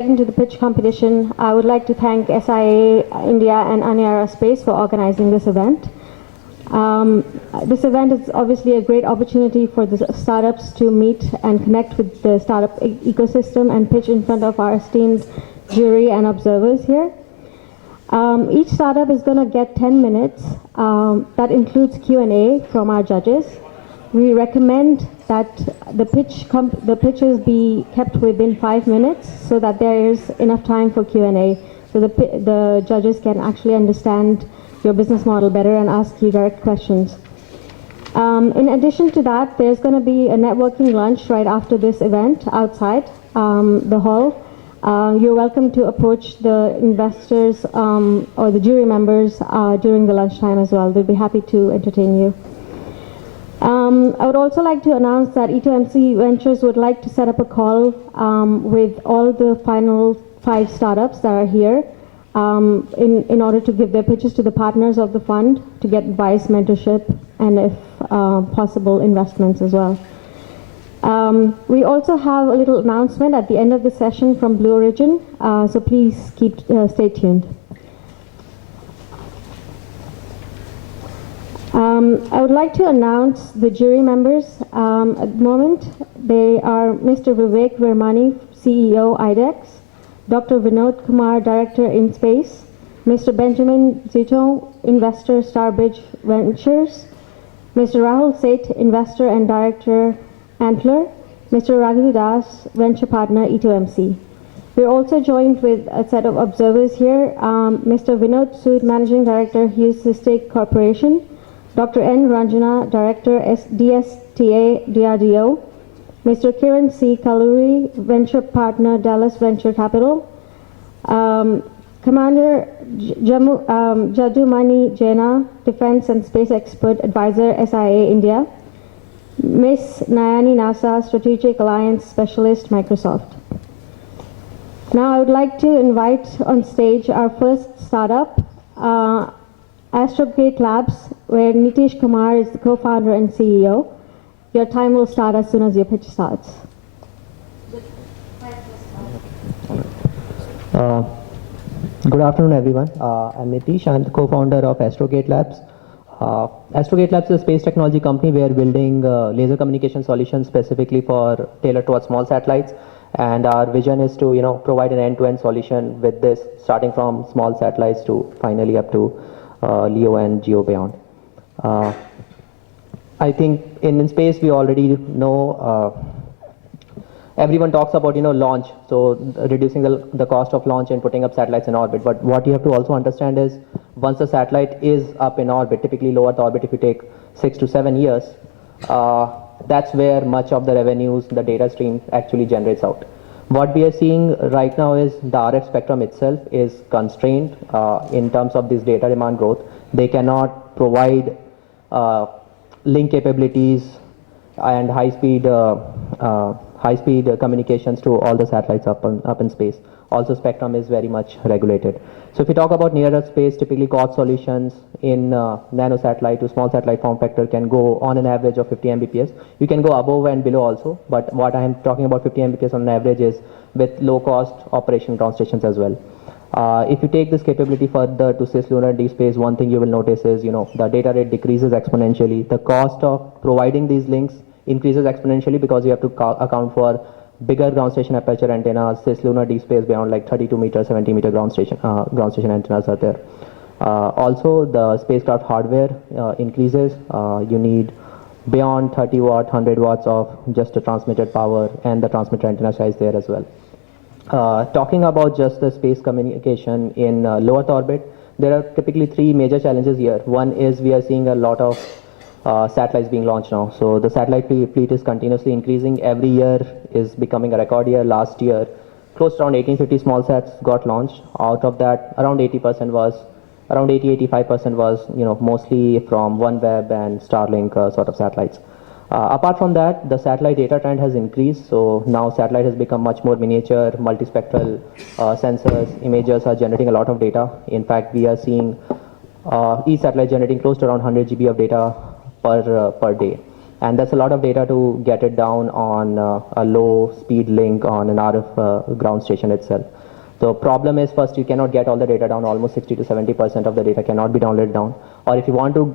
Into the pitch competition, I would like to thank SIA-INDIA and Aniara Space for organizing this event. This event is obviously a great opportunity for the startups to meet and connect with the startup ecosystem and pitch in front of our esteemed jury and observers here. Each startup is going to get 10 minutes. That includes Q&A from our judges. We recommend that the pitches be kept within 5 minutes so that there is enough time for Q&A, so the judges can actually understand your business model better and ask you direct questions. In addition to that, there's going to be a networking lunch right after this event outside the hall. You're welcome to approach the investors or the jury members during the lunchtime as well. They'll be happy to entertain you. I would also like to announce that E2MC Ventures would like to set up a call with all the final 5 startups that are here in order to give their pitches to the partners of the fund to get advice, mentorship, and if possible, investments as well. We also have a little announcement at the end of the session from Blue Origin, so please stay tuned. I would like to announce the jury members at the moment. They are Mr. Vivek Virmani, CEO-iDEX, Dr. Vinod Kumar, Director in Space, Mr. Benjamin Zeitoun, Investor, Starburst Ventures, Mr. Rahul, Seth, Investor and Director, Antler, Mr. Raghu Das, Venture Partner, E2MC. We're also joined with a set of observers here, Mr. Vinod, Sood, Managing Director, Hughes Systique Corporation, Dr. N. Ranjana, Director, DSTA DRDO, Mr. Kiran C. Kalluri, Venture Partner, Dallas Venture Capital, Commander Jadumani Jaina, Defense and Space Expert Advisor, SIA-INDIA, Ms. Nayani Nasa, Strategic Alliance Specialist, Microsoft. Now I would like to invite on stage our first startup, Astrogate Labs, where Nitish Kumar is the co-founder and CEO. Your time will start as soon as your pitch starts. Good afternoon, everyone. I'm Nitish. I'm the co-founder of Astrogate Labs. Astrogate Labs is a space technology company. We are building laser communication solutions specifically for tailored towards small satellites. And our vision is to, provide an end-to-end solution with this, starting from small satellites to finally up to LEO and GEO beyond. I think in space we already know everyone talks about launch, so reducing the cost of launch and putting up satellites in orbit. But what you have to also understand is once the satellite is up in orbit, typically low Earth orbit, if you take 6 to 7 years, that's where much of the revenues, the data stream actually generates out. What we are seeing right now is the RF spectrum itself is constrained in terms of this data demand growth. They cannot provide link capabilities and high-speed communications to all the satellites up in space. Also, spectrum is very much regulated. So if you talk about near Earth space, typically COTS solutions in nano satellite to small satellite form factor can go on an average of 50 Mbps. You can go above and below also, but what I am talking about 50 Mbps on an average is with low cost operation ground stations as well. If you take this capability further to cislunar deep space, one thing you will notice is, the data rate decreases exponentially. The cost of providing these links increases exponentially because you have to account for bigger ground station aperture antennas, cislunar deep space beyond like 32 meter, 70 meter ground station antennas are there. Also, the spacecraft hardware increases. You need beyond 30 watt, 100 watts of just the transmitted power and the transmitter antenna size there as well. Talking about just the space communication in low Earth orbit, there are typically 3 major challenges here. One is we are seeing a lot of satellites being launched now. So the satellite fleet is continuously increasing. Every year is becoming a record year. Last year, close to around 1850 small sats got launched. Out of that, around 85% was, mostly from OneWeb and Starlink sort of satellites. Apart from that, the satellite data trend has increased. So now satellite has become much more miniature, multispectral sensors, imagers are generating a lot of data. In fact, we are seeing each satellite generating close to around 100 GB of data per day. And that's a lot of data to get it down on a low speed link on an RF ground station itself. The problem is, first, you cannot get all the data down. Almost 60 to 70% of the data cannot be downloaded down. Or if you want to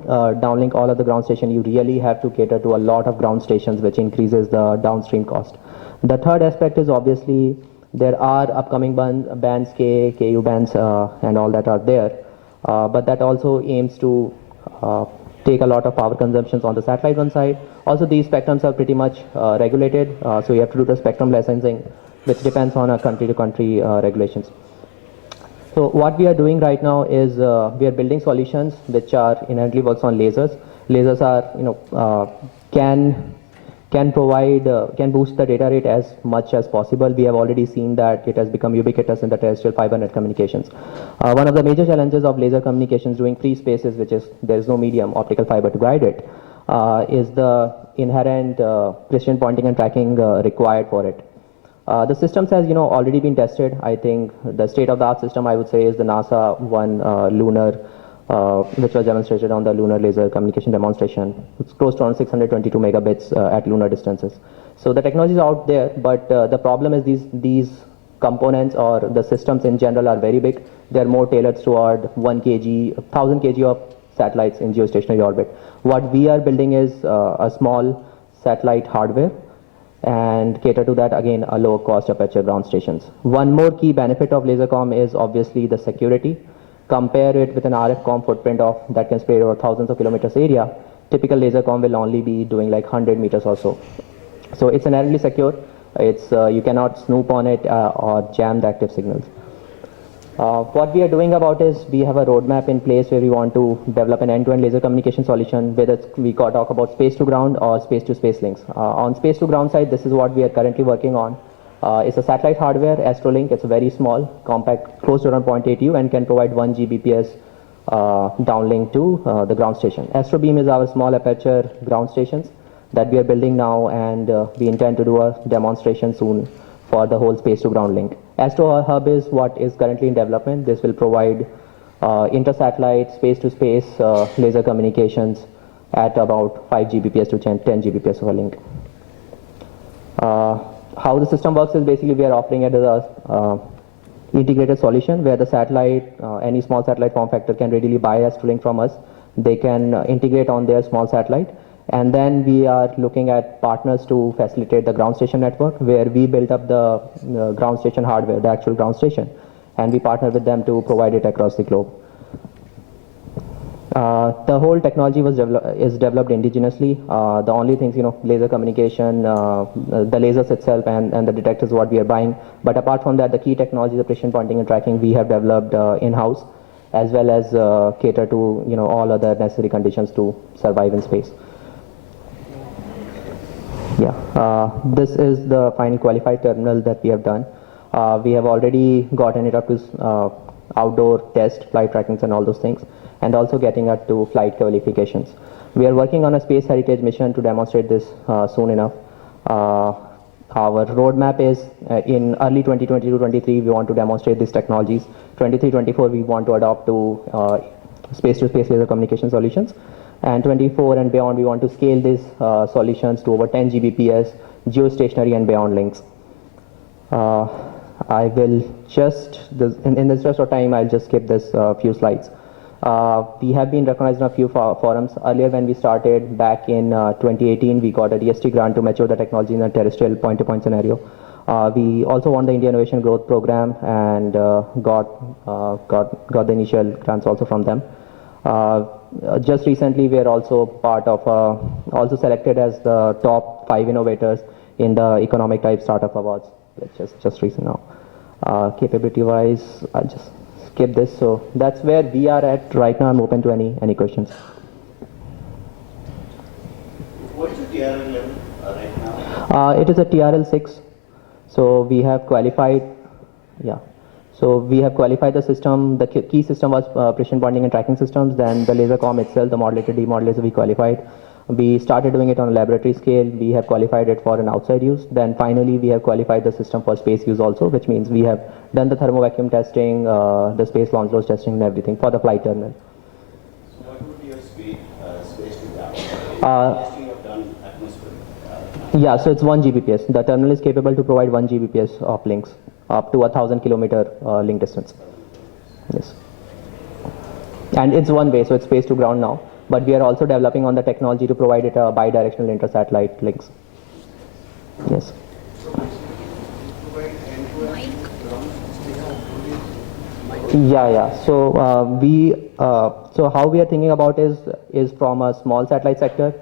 downlink all of the ground station, you really have to cater to a lot of ground stations, which increases the downstream cost. The third aspect is, obviously, there are upcoming bands, KU bands, and all that are there. But that also aims to take a lot of power consumptions on the satellite one side. Also, these spectrums are pretty much regulated, so you have to do the spectrum licensing, which depends on a country-to-country regulations. So what we are doing right now is we are building solutions which are inherently works on lasers. Lasers are, can provide, can boost the data rate as much as possible. We have already seen that it has become ubiquitous in the terrestrial fiber net communications. One of the major challenges of laser communications doing free spaces, which is there is no medium, optical fiber to guide it, is the inherent precision pointing and tracking required for it. The systems has already been tested. I think the state-of-the-art system, I would say, is the NASA one lunar, which was demonstrated on the lunar laser communication demonstration. It's close to around 622 megabits at lunar distances. So the technology is out there, but the problem is these components or the systems in general are very big. They're more tailored toward 1 kg, 1000 kg of satellites in geostationary orbit. What we are building is a small satellite hardware, and cater to that, again, a low cost aperture ground stations. One more key benefit of lasercom is obviously the security. Compare it with an RFcom footprint of that can spread over thousands of kilometers area. Typical lasercom will only be doing like 100 meters or so. So it's inherently secure. It's you cannot snoop on it or jam the active signals. What we are doing about is we have a roadmap in place where we want to develop an end-to-end laser communication solution, whether we talk about space-to-ground or space-to-space links. On space-to-ground side, this is what we are currently working on. It's a satellite hardware, Astrolink. It's very small, compact, close to around 0.8 U, and can provide 1 Gbps downlink to the ground station. Astrobeam is our small aperture ground stations that we are building now, and we intend to do a demonstration soon for the whole space-to-ground link. Astro Hub is what is currently in development. This will provide inter-satellite, space-to-space laser communications at about 5 Gbps to 10 Gbps of a link. How the system works is basically we are offering it as a integrated solution where the satellite, any small satellite form factor can readily buy Astrolink from us. They can integrate on their small satellite. And then we are looking at partners to facilitate the ground station network, where we build up the ground station hardware, the actual ground station, and we partner with them to provide it across the globe. The whole technology is developed indigenously. The only things, laser communication, the lasers itself and the detectors what we are buying. But apart from that, the key technology, the precision pointing and tracking, we have developed in-house, as well as cater to all other necessary conditions to survive in space. Yeah, this is the final qualified terminal that we have done. We have already gotten it up to outdoor test, flight trackings and all those things, and also getting it to flight qualifications. We are working on a space heritage mission to demonstrate this soon enough. Our roadmap is in early 2022-23, we want to demonstrate these technologies. 23-24, we want to adopt to space-to-space laser communication solutions. And 24 and beyond, we want to scale these solutions to over 10 Gbps, geostationary and beyond links. I will just, in the interest of time, I'll just skip this few slides. We have been recognized in a few forums. Earlier when we started back in 2018, we got a DST grant to mature the technology in a terrestrial point-to-point scenario. We also won the India Innovation Growth Program and got the initial grants also from them. Just recently, we are also part of, also selected as the top 5 innovators in the Economic Type Startup Awards, which is just recent now. Capability-wise, I'll just skip this. So that's where we are at right now. I'm open to any questions. What is the TRL level right now? It is a TRL 6. So we have qualified, yeah. So we have qualified the system. The key system was precision bonding and tracking systems. Then the lasercom itself, the modulator, demodulator, we qualified. We started doing it on a laboratory scale. We have qualified it for an outside use. Then finally, we have qualified the system for space use also, which means we have done the thermovacuum testing, the space launch load testing and everything for the flight terminal. So what would be your speed, space to ground? Testing you have done at Yeah, so it's 1 Gbps. The terminal is capable to provide 1 Gbps of links up to 1,000 kilometer link distance. Yes. And it's one way, so it's space to ground now. But we are also developing on the technology to provide it a bi-directional inter-satellite links. Yes. Yeah. So how we are thinking about is from a small satellite sector.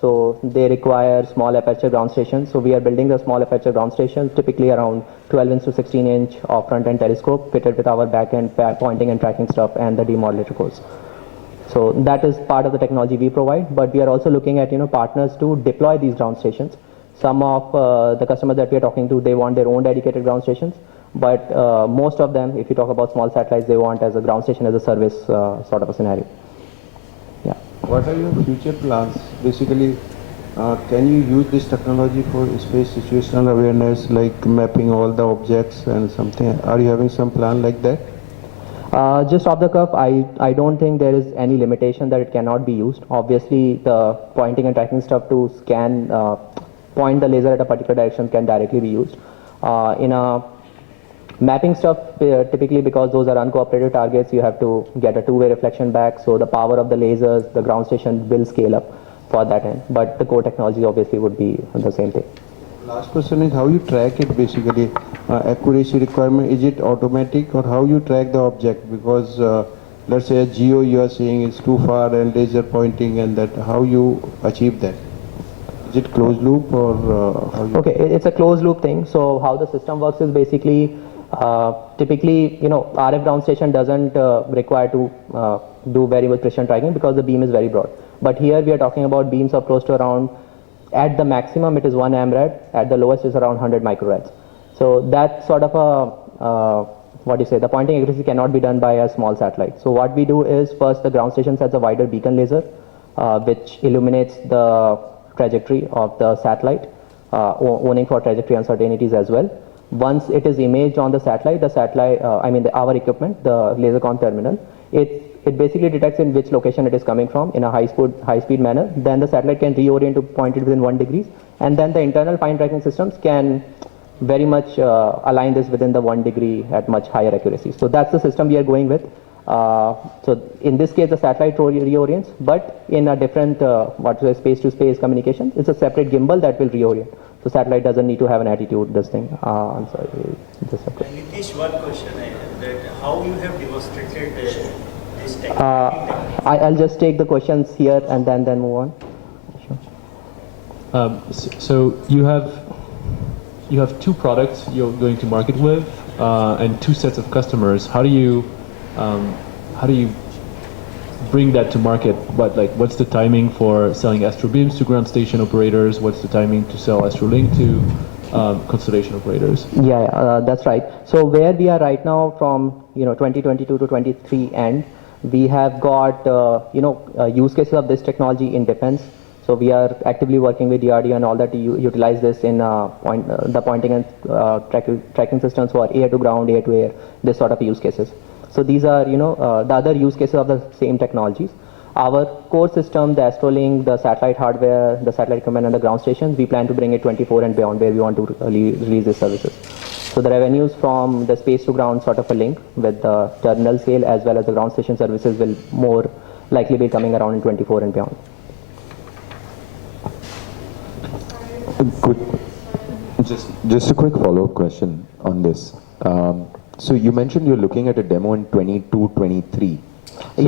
So they require small aperture ground stations. So we are building the small aperture ground stations, typically around 12 inch to 16 inch of front-end telescope, fitted with our back-end pointing and tracking stuff and the demodulator cores. So that is part of the technology we provide. But we are also looking at partners to deploy these ground stations. Some of the customers that we are talking to, they want their own dedicated ground stations. But most of them, if you talk about small satellites, they want as a ground station as a service sort of a scenario. Yeah. What are your future plans? Basically, can you use this technology for space situational awareness, like mapping all the objects and something? Are you having some plan like that? Just off the cuff, I don't think there is any limitation that it cannot be used. Obviously, the pointing and tracking stuff to scan, point the laser at a particular direction can directly be used. In a mapping stuff, typically because those are uncooperative targets, you have to get a two-way reflection back. So the power of the lasers, the ground station will scale up for that end. But the core technology obviously would be the same thing. Last question is how you track it basically. Accuracy requirement, is it automatic or how you track the object? Because let's say a geo you are saying is too far and laser pointing, and that how you achieve that? Is it closed loop or how you? Okay, it's a closed loop thing. So how the system works is basically typically, RF ground station doesn't require to do very much precision tracking because the beam is very broad. But here we are talking about beams of close to around, at the maximum it is 1 amrad, at the lowest is around 100 microrads. So that sort of a, the pointing accuracy cannot be done by a small satellite. So what we do is first the ground station sets a wider beacon laser which illuminates the trajectory of the satellite, owning for trajectory uncertainties as well. Once it is imaged on the satellite, our equipment, the laser comm terminal, it basically detects in which location it is coming from in a high speed manner. Then the satellite can reorient to point it within 1 degree, and then the internal fine tracking systems can very much align this within the 1 degree at much higher accuracy. So that's the system we are going with. So in this case, the satellite reorients, but in a different space to space communication, it's a separate gimbal that will reorient. So satellite doesn't need to have an attitude, this thing. I'm sorry, just separate. Nitish, one question I have, that how you have demonstrated this technology? I'll just take the questions here and then move on. Sure. So you have two products you're going to market with and two sets of customers. How do you bring that to market? What's the timing for selling Astro beams to ground station operators? What's the timing to sell Astrolink to constellation operators? Yeah, that's right. So where we are right now from 2022 to 23 end, we have got use cases of this technology in defense. So we are actively working with DRDO and all that to utilize this in the pointing and tracking systems for air to ground, air to air, this sort of use cases. So these are the other use cases of the same technologies. Our core system, the Astrolink, the satellite hardware, the satellite equipment and the ground stations, we plan to bring it 24 and beyond where we want to release these services. So the revenues from the space to ground sort of a link with the terminal sale as well as the ground station services will more likely be coming around in 24 and beyond. Good. Just a quick follow-up question on this. So you mentioned you're looking at a demo in 22, 23. So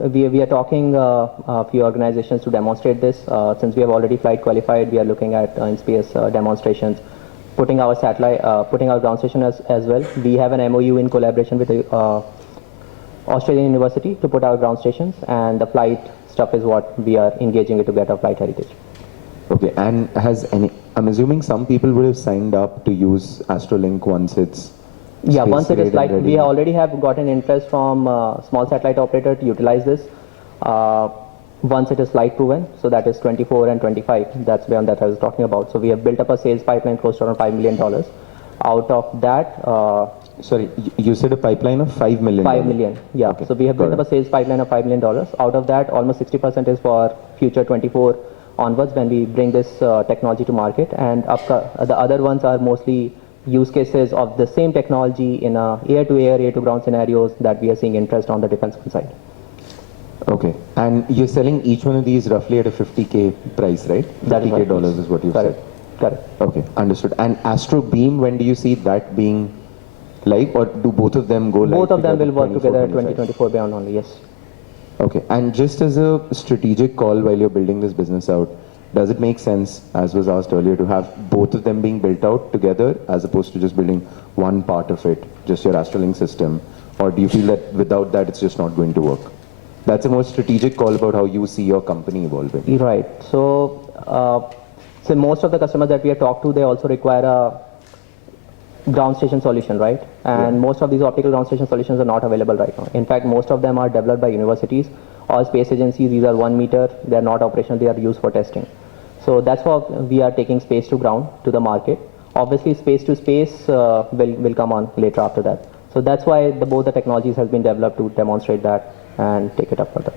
we are talking a few organizations to demonstrate this. Since we have already flight qualified, we are looking at in-space demonstrations, putting our satellite, putting our ground station as well. We have an MOU in collaboration with Australian University to put our ground stations, and the flight stuff is what we are engaging with to get our flight heritage. Okay, and I'm assuming some people would have signed up to use Astrolink once it's once it is flight, we already have gotten interest from small satellite operator to utilize this. Once it is flight proven, so that is 24 and 25, that's beyond that I was talking about. So we have built up a sales pipeline close to around $5 million. Out of that, sorry, you said a pipeline of $5 million? 5 million, yeah. Okay. So we have built up a sales pipeline of $5 million. Out of that, almost 60% is for future 24 onwards when we bring this technology to market. And the other ones are mostly use cases of the same technology in air-to-air, air-to-ground scenarios that we are seeing interest on the defense side. Okay, and you're selling each one of these roughly at a 50K price, right? That is $50K right. dollars is what you said. Correct. Okay, understood. And Astro Beam, when do you see that being live, or do both of them go live? Both of them will work 24, together 25? 2024 beyond only, yes. Okay, and just as a strategic call while you're building this business out, does it make sense, as was asked earlier, to have both of them being built out together as opposed to just building one part of it, just your Astrolink system? Or do you feel that without that it's just not going to work? That's a more strategic call about how you see your company evolving. Right. So most of the customers that we have talked to, they also require a ground station solution, right? And most of these optical ground station solutions are not available right now. In fact, most of them are developed by universities or space agencies. These are 1 meter. They are not operational. They are used for testing. So that's why we are taking space to ground to the market. Obviously, space to space will come on later after that. So that's why both the technologies has been developed to demonstrate that and take it up further.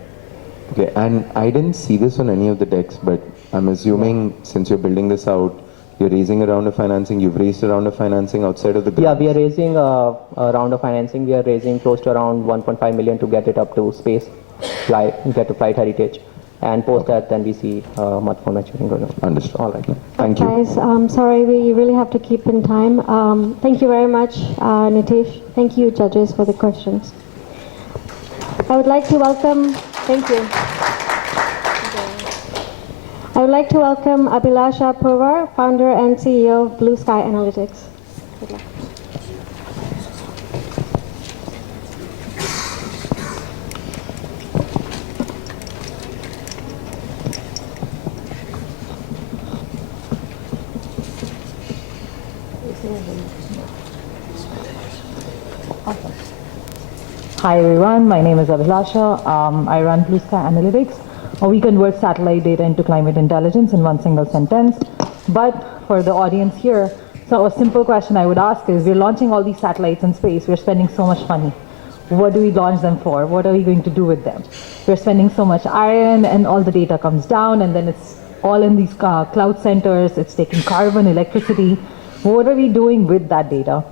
Okay, and I didn't see this on any of the decks, but I'm assuming since you're building this out, you're raising a round of financing, you've raised a round of financing outside of the grants? Yeah, we are raising a round of financing. We are raising close to around 1.5 million to get it up to space, get to flight heritage. And post that, then we see much more maturing going on. Understood. All right. Thank you. Guys, sorry, we really have to keep in time. Thank you very much, Nitish. Thank you, judges, for the questions. I would like to welcome, thank you. I would like to welcome Abhilasha Purvar, founder and CEO of Blue Sky Analytics. Good luck. Hi everyone, my name is Abhilasha. I run Blue Sky Analytics. We convert satellite data into climate intelligence in one single sentence. But for the audience here, so a simple question I would ask is, we're launching all these satellites in space, we're spending so much money. What do we launch them for? What are we going to do with them? We're spending so much iron and all the data comes down and then it's all in these cloud centers, it's taking carbon, electricity. What are we doing with that data?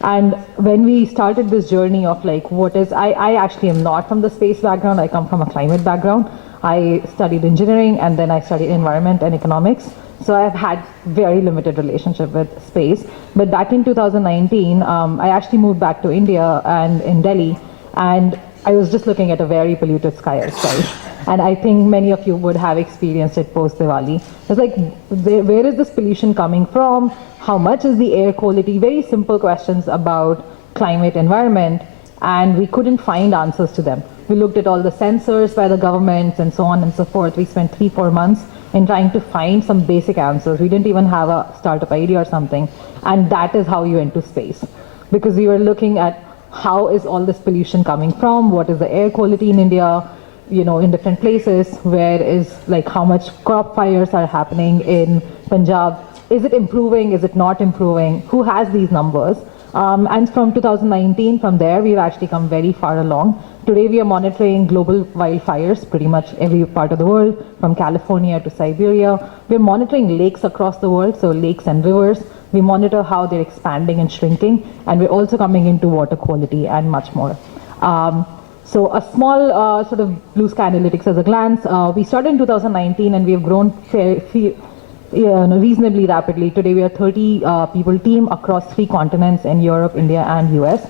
And when we started this journey of like, I actually am not from the space background, I come from a climate background. I studied engineering and then I studied environment and economics. So I've had very limited relationship with space. But back in 2019, I actually moved back to India and in Delhi, and I was just looking at a very polluted sky outside. And I think many of you would have experienced it post-Diwali. It's like, where is this pollution coming from? How much is the air quality? Very simple questions about climate environment, and we couldn't find answers to them. We looked at all the sensors by the governments and so on and so forth. We spent 3-4 months in trying to find some basic answers. We didn't even have a startup idea or something. And that is how you went to space. Because we were looking at how is all this pollution coming from? What is the air quality in India? You know, in different places, where is like how much crop fires are happening in Punjab? Is it improving? Is it not improving? Who has these numbers? And from 2019, from there, we've actually come very far along. Today, we are monitoring global wildfires, pretty much every part of the world, from California to Siberia. We're monitoring lakes across the world, so lakes and rivers. We monitor how they're expanding and shrinking, and we're also coming into water quality and much more. So a small sort of Blue Sky Analytics as a glance. We started in 2019 and we have grown reasonably rapidly. Today we are 30 people team across 3 continents in Europe, India and US.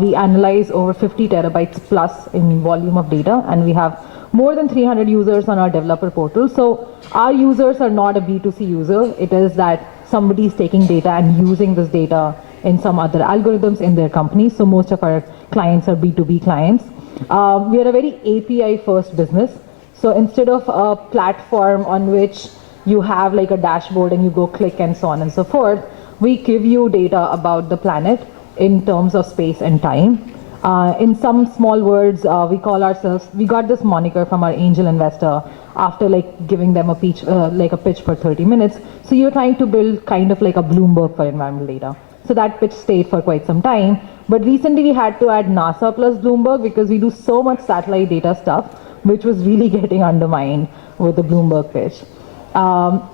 We analyze over 50 terabytes plus in volume of data, and we have more than 300 users on our developer portal. So our users are not a B2C user. It is that somebody is taking data and using this data in some other algorithms in their company. So most of our clients are B2B clients. We are a very API first business. So instead of a platform on which you have like a dashboard and you go click and so on and so forth, we give you data about the planet in terms of space and time. In some small words, we call ourselves, we got this moniker from our angel investor after like giving them a pitch, pitch for 30 minutes. So you're trying to build kind of like a Bloomberg for environmental data. So that pitch stayed for quite some time. But recently we had to add NASA plus Bloomberg because we do so much satellite data stuff, which was really getting undermined with the Bloomberg pitch.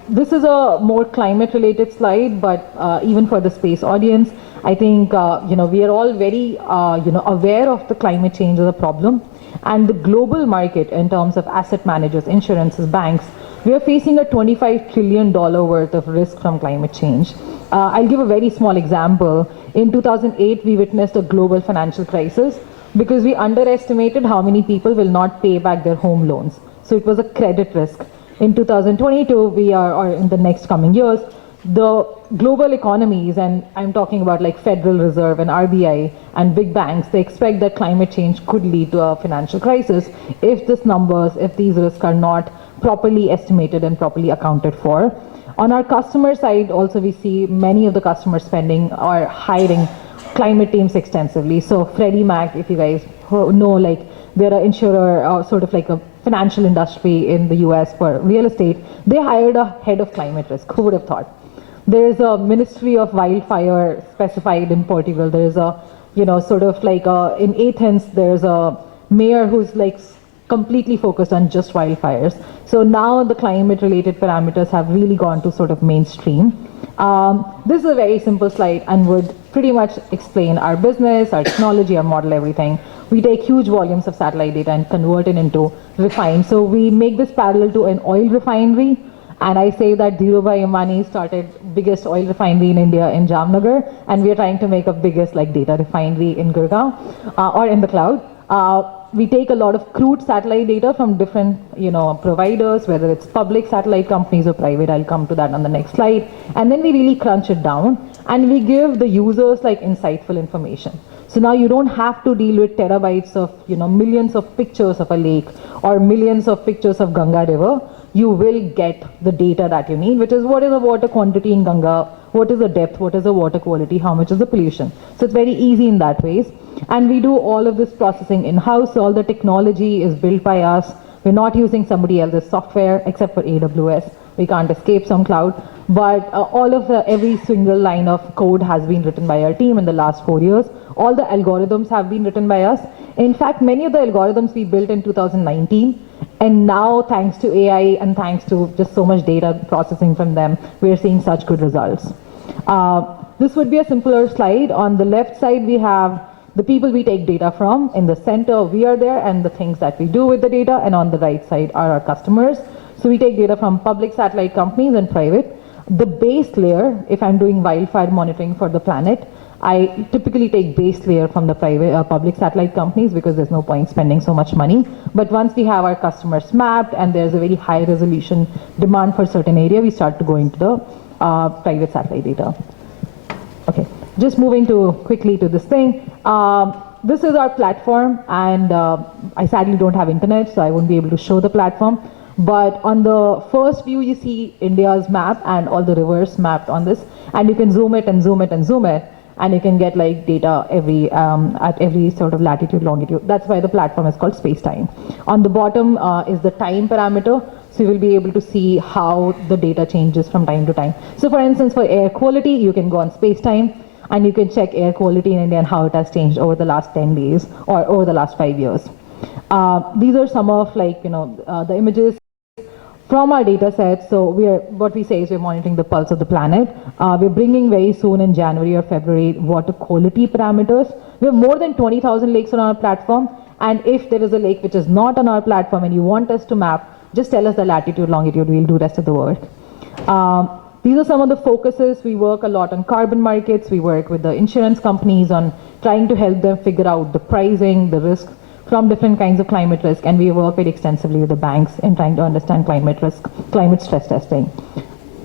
This is a more climate-related slide, but even for the space audience, I think we are all very aware of the climate change as a problem, and the global market in terms of asset managers, insurances, banks, we are facing a $25 trillion worth of risk from climate change. I'll give a very small example. In 2008, we witnessed a global financial crisis because we underestimated how many people will not pay back their home loans. So it was a credit risk. In 2022, or in the next coming years, the global economies, and I'm talking about like Federal Reserve and RBI and big banks, they expect that climate change could lead to a financial crisis if these risks are not properly estimated and properly accounted for. On our customer side, also we see many of the customer spending are hiring climate teams extensively. So Freddie Mac, if you guys know, like they're an insurer, sort of like a financial industry in the US for real estate, they hired a head of climate risk. Who would have thought? There's a Ministry of Wildfire specified in Portugal. There's a, sort of like in Athens, there's a mayor who's like completely focused on just wildfires. So now the climate related parameters have really gone to sort of mainstream. This is a very simple slide and would pretty much explain our business, our technology, our model, everything. We take huge volumes of satellite data and convert it into refined. So we make this parallel to an oil refinery. And I say that Dhirubhai Ambani started biggest oil refinery in India in Jamnagar, and we are trying to make a biggest like data refinery in Gurgaon or in the cloud. We take a lot of crude satellite data from different providers, whether it's public satellite companies or private. I'll come to that on the next slide. And then we really crunch it down and we give the users like insightful information. So now you don't have to deal with terabytes of millions of pictures of a lake or millions of pictures of Ganga river. You will get the data that you need, which is what is the water quantity in Ganga, what is the depth, what is the water quality, how much is the pollution. So it's very easy in that ways. And we do all of this processing in-house. So all the technology is built by us. We're not using somebody else's software except for AWS. We can't escape some cloud. But every single line of code has been written by our team in the last 4 years. All the algorithms have been written by us. In fact, many of the algorithms we built in 2019, and now thanks to AI and thanks to just so much data processing from them, we are seeing such good results. This would be a simpler slide. On the left side, we have the people we take data from. In the center, we are there and the things that we do with the data. And on the right side are our customers. So we take data from public satellite companies and private. The base layer, if I'm doing wildfire monitoring for the planet, I typically take base layer from the private public satellite companies because there's no point spending so much money. But once we have our customers mapped and there's a very high resolution demand for certain area, we start to go into the private satellite data. Okay, just moving quickly to this thing. This is our platform, and I sadly don't have internet, so I won't be able to show the platform. But on the first view, you see India's map and all the rivers mapped on this, and you can zoom it and zoom it and zoom it, and you can get like data at every sort of latitude, longitude. That's why the platform is called SpaceTime. On the bottom is the time parameter, so you will be able to see how the data changes from time to time. So for instance, for air quality, you can go on SpaceTime, and you can check air quality in India and how it has changed over the last 10 days or over the last 5 years. These are some of the images from our data set. So what we say is we're monitoring the pulse of the planet. We're bringing very soon in January or February water quality parameters. We have more than 20,000 lakes on our platform. And if there is a lake which is not on our platform and you want us to map, just tell us the latitude, longitude, we'll do the rest of the work. These are some of the focuses. We work a lot on carbon markets. We work with the insurance companies on trying to help them figure out the pricing, the risk from different kinds of climate risk, and we work very extensively with the banks in trying to understand climate risk, climate stress testing.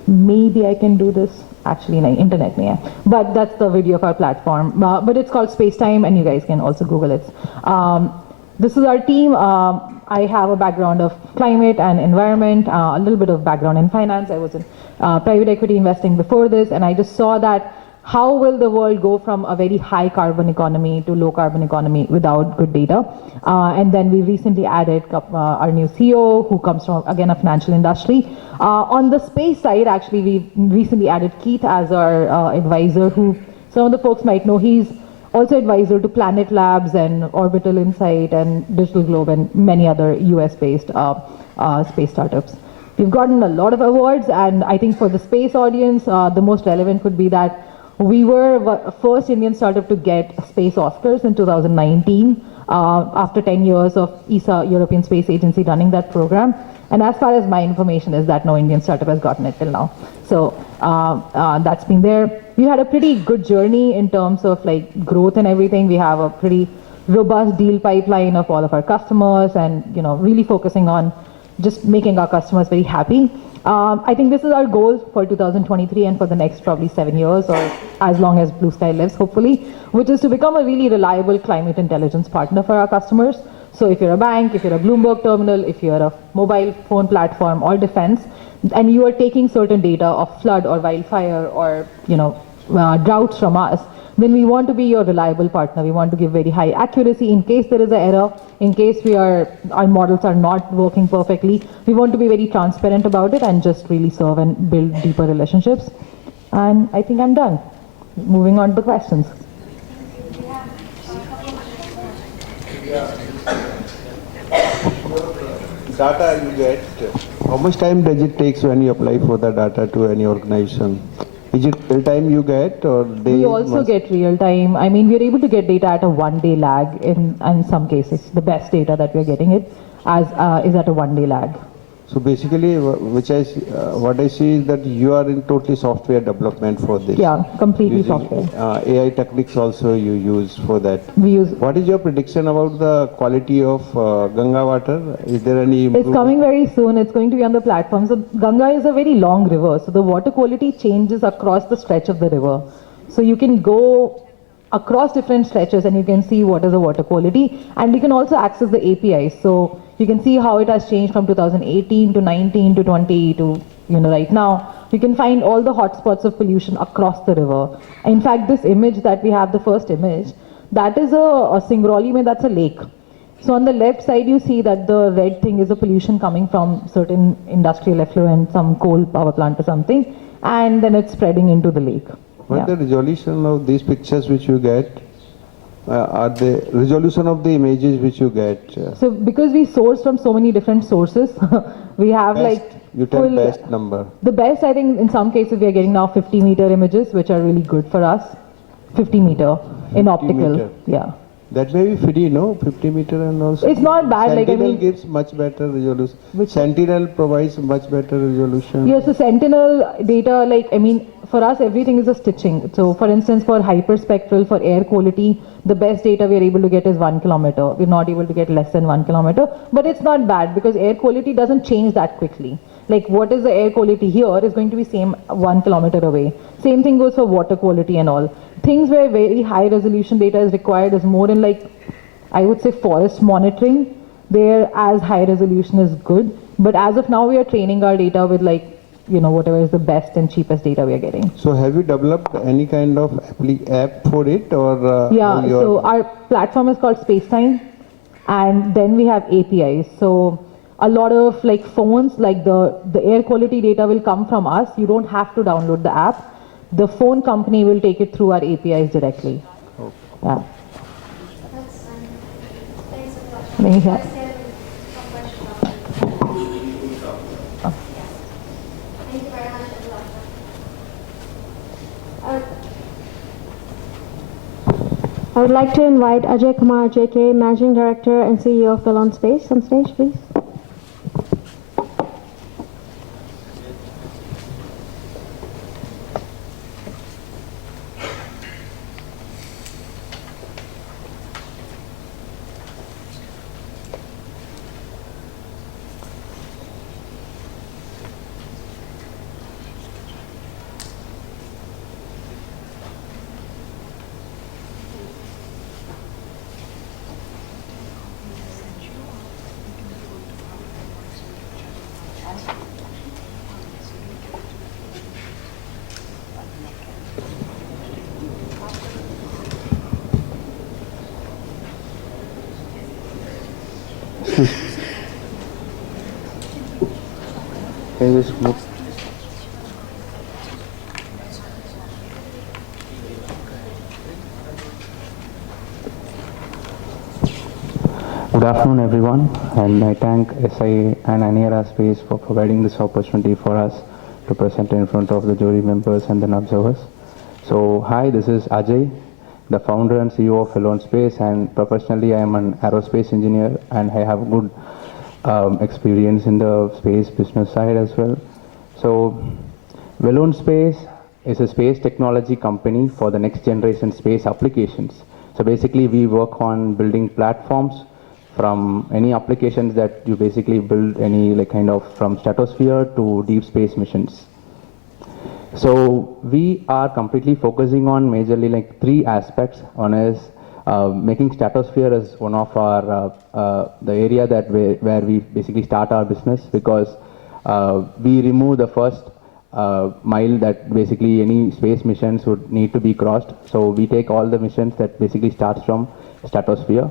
Maybe I can do this, actually, no, internet, yeah. But that's the video of our platform. But it's called SpaceTime, and you guys can also Google it. This is our team. I have a background of climate and environment, a little bit of background in finance. I was in private equity investing before this, and I just saw that how will the world go from a very high carbon economy to low carbon economy without good data? And then we recently added our new CEO, who comes from, again, a financial industry. On the space side, actually, we recently added Keith as our advisor, who some of the folks might know. He's also advisor to Planet Labs and Orbital Insight and Digital Globe and many other US-based space startups. We've gotten a lot of awards, and I think for the space audience, the most relevant would be that we were the first Indian startup to get space Oscars in 2019, after 10 years of ESA, European Space Agency, running that program. And as far as my information is that no Indian startup has gotten it till now. So that's been there. We had a pretty good journey in terms of like growth and everything. We have a pretty robust deal pipeline of all of our customers, and really focusing on just making our customers very happy. I think this is our goal for 2023 and for the next probably 7 years, or as long as Blue Sky lives, hopefully, which is to become a really reliable climate intelligence partner for our customers. So if you're a bank, if you're a Bloomberg terminal, if you're a mobile phone platform or defense, and you are taking certain data of flood or wildfire or droughts from us, then we want to be your reliable partner. We want to give very high accuracy in case there is an error, in case our models are not working perfectly. We want to be very transparent about it and just really serve and build deeper relationships. And I think I'm done. Moving on to the questions. Data you get, how much time does it take when you apply for the data to any organization? Is it real time you get, or days? We also get real time. I mean, we're able to get data at a 1-day lag in some cases. The best data that we're getting it as is at a 1-day lag. So basically, what I see is that you are in totally software development for this. Yeah, completely using, software. AI techniques also you use for that. We use. What is your prediction about the quality of Ganga water? Is there any improvement? It's coming very soon. It's going to be on the platform. So Ganga is a very long river. So the water quality changes across the stretch of the river. So you can go across different stretches and you can see what is the water quality. And you can also access the APIs. So you can see how it has changed from 2018 to 19 to 20 to right now. You can find all the hotspots of pollution across the river. In fact, this image that we have, the first image, that is a Singrauli mein, that's a lake. So on the left side, you see that the red thing is a pollution coming from certain industrial effluent, some coal power plant or something, and then it's spreading into the lake. What the resolution of these pictures which you get? Are the resolution of the images which you get? So because we source from so many different sources, we have best, like you tell best number. The best, I think, in some cases we are getting now 50-meter images, which are really good for us. 50-meter in optical. Meter. Yeah. That may be free, no? 50 meter and also. It's not bad. Sentinel gives much better resolution. Sentinel provides much better resolution. Yes, the Sentinel data, for us, everything is a stitching. So, for instance, for hyperspectral, for air quality, the best data we are able to get is 1 kilometer. We're not able to get less than 1 kilometer. But it's not bad because air quality doesn't change that quickly. Like what is the air quality here is going to be same 1 kilometer away. Same thing goes for water quality and all. Things where very high resolution data is required is more in I would say forest monitoring. There as high resolution is good. But as of now we are training our data with whatever is the best and cheapest data we are getting. So have you developed any kind of app for it, or? Yeah, so our platform is called SpaceTime, and then we have APIs. So a lot of phones, the air quality data will come from us. You don't have to download the app. The phone company will take it through our APIs directly. Okay. Yeah. Thanks a lot. I would like to invite Ajay Kumar, JK, Managing Director and CEO of Bill on Space, on stage, please. Can you just move? Good afternoon, everyone, and I thank SIA and Aniara Space for providing this opportunity for us to present in front of the jury members and then observers. So, hi, this is Ajay, the founder and CEO of Alone Space, and professionally I am an aerospace engineer and I have good experience in the space business side as well. So, Alone Space is a space technology company for the next generation space applications. So basically we work on building platforms from any applications that you basically build any like kind of from stratosphere to deep space missions. So we are completely focusing on majorly like three aspects. One is making stratosphere as one of our the area that where we basically start our business, because we remove the first mile that basically any space missions would need to be crossed. So we take all the missions that basically starts from stratosphere.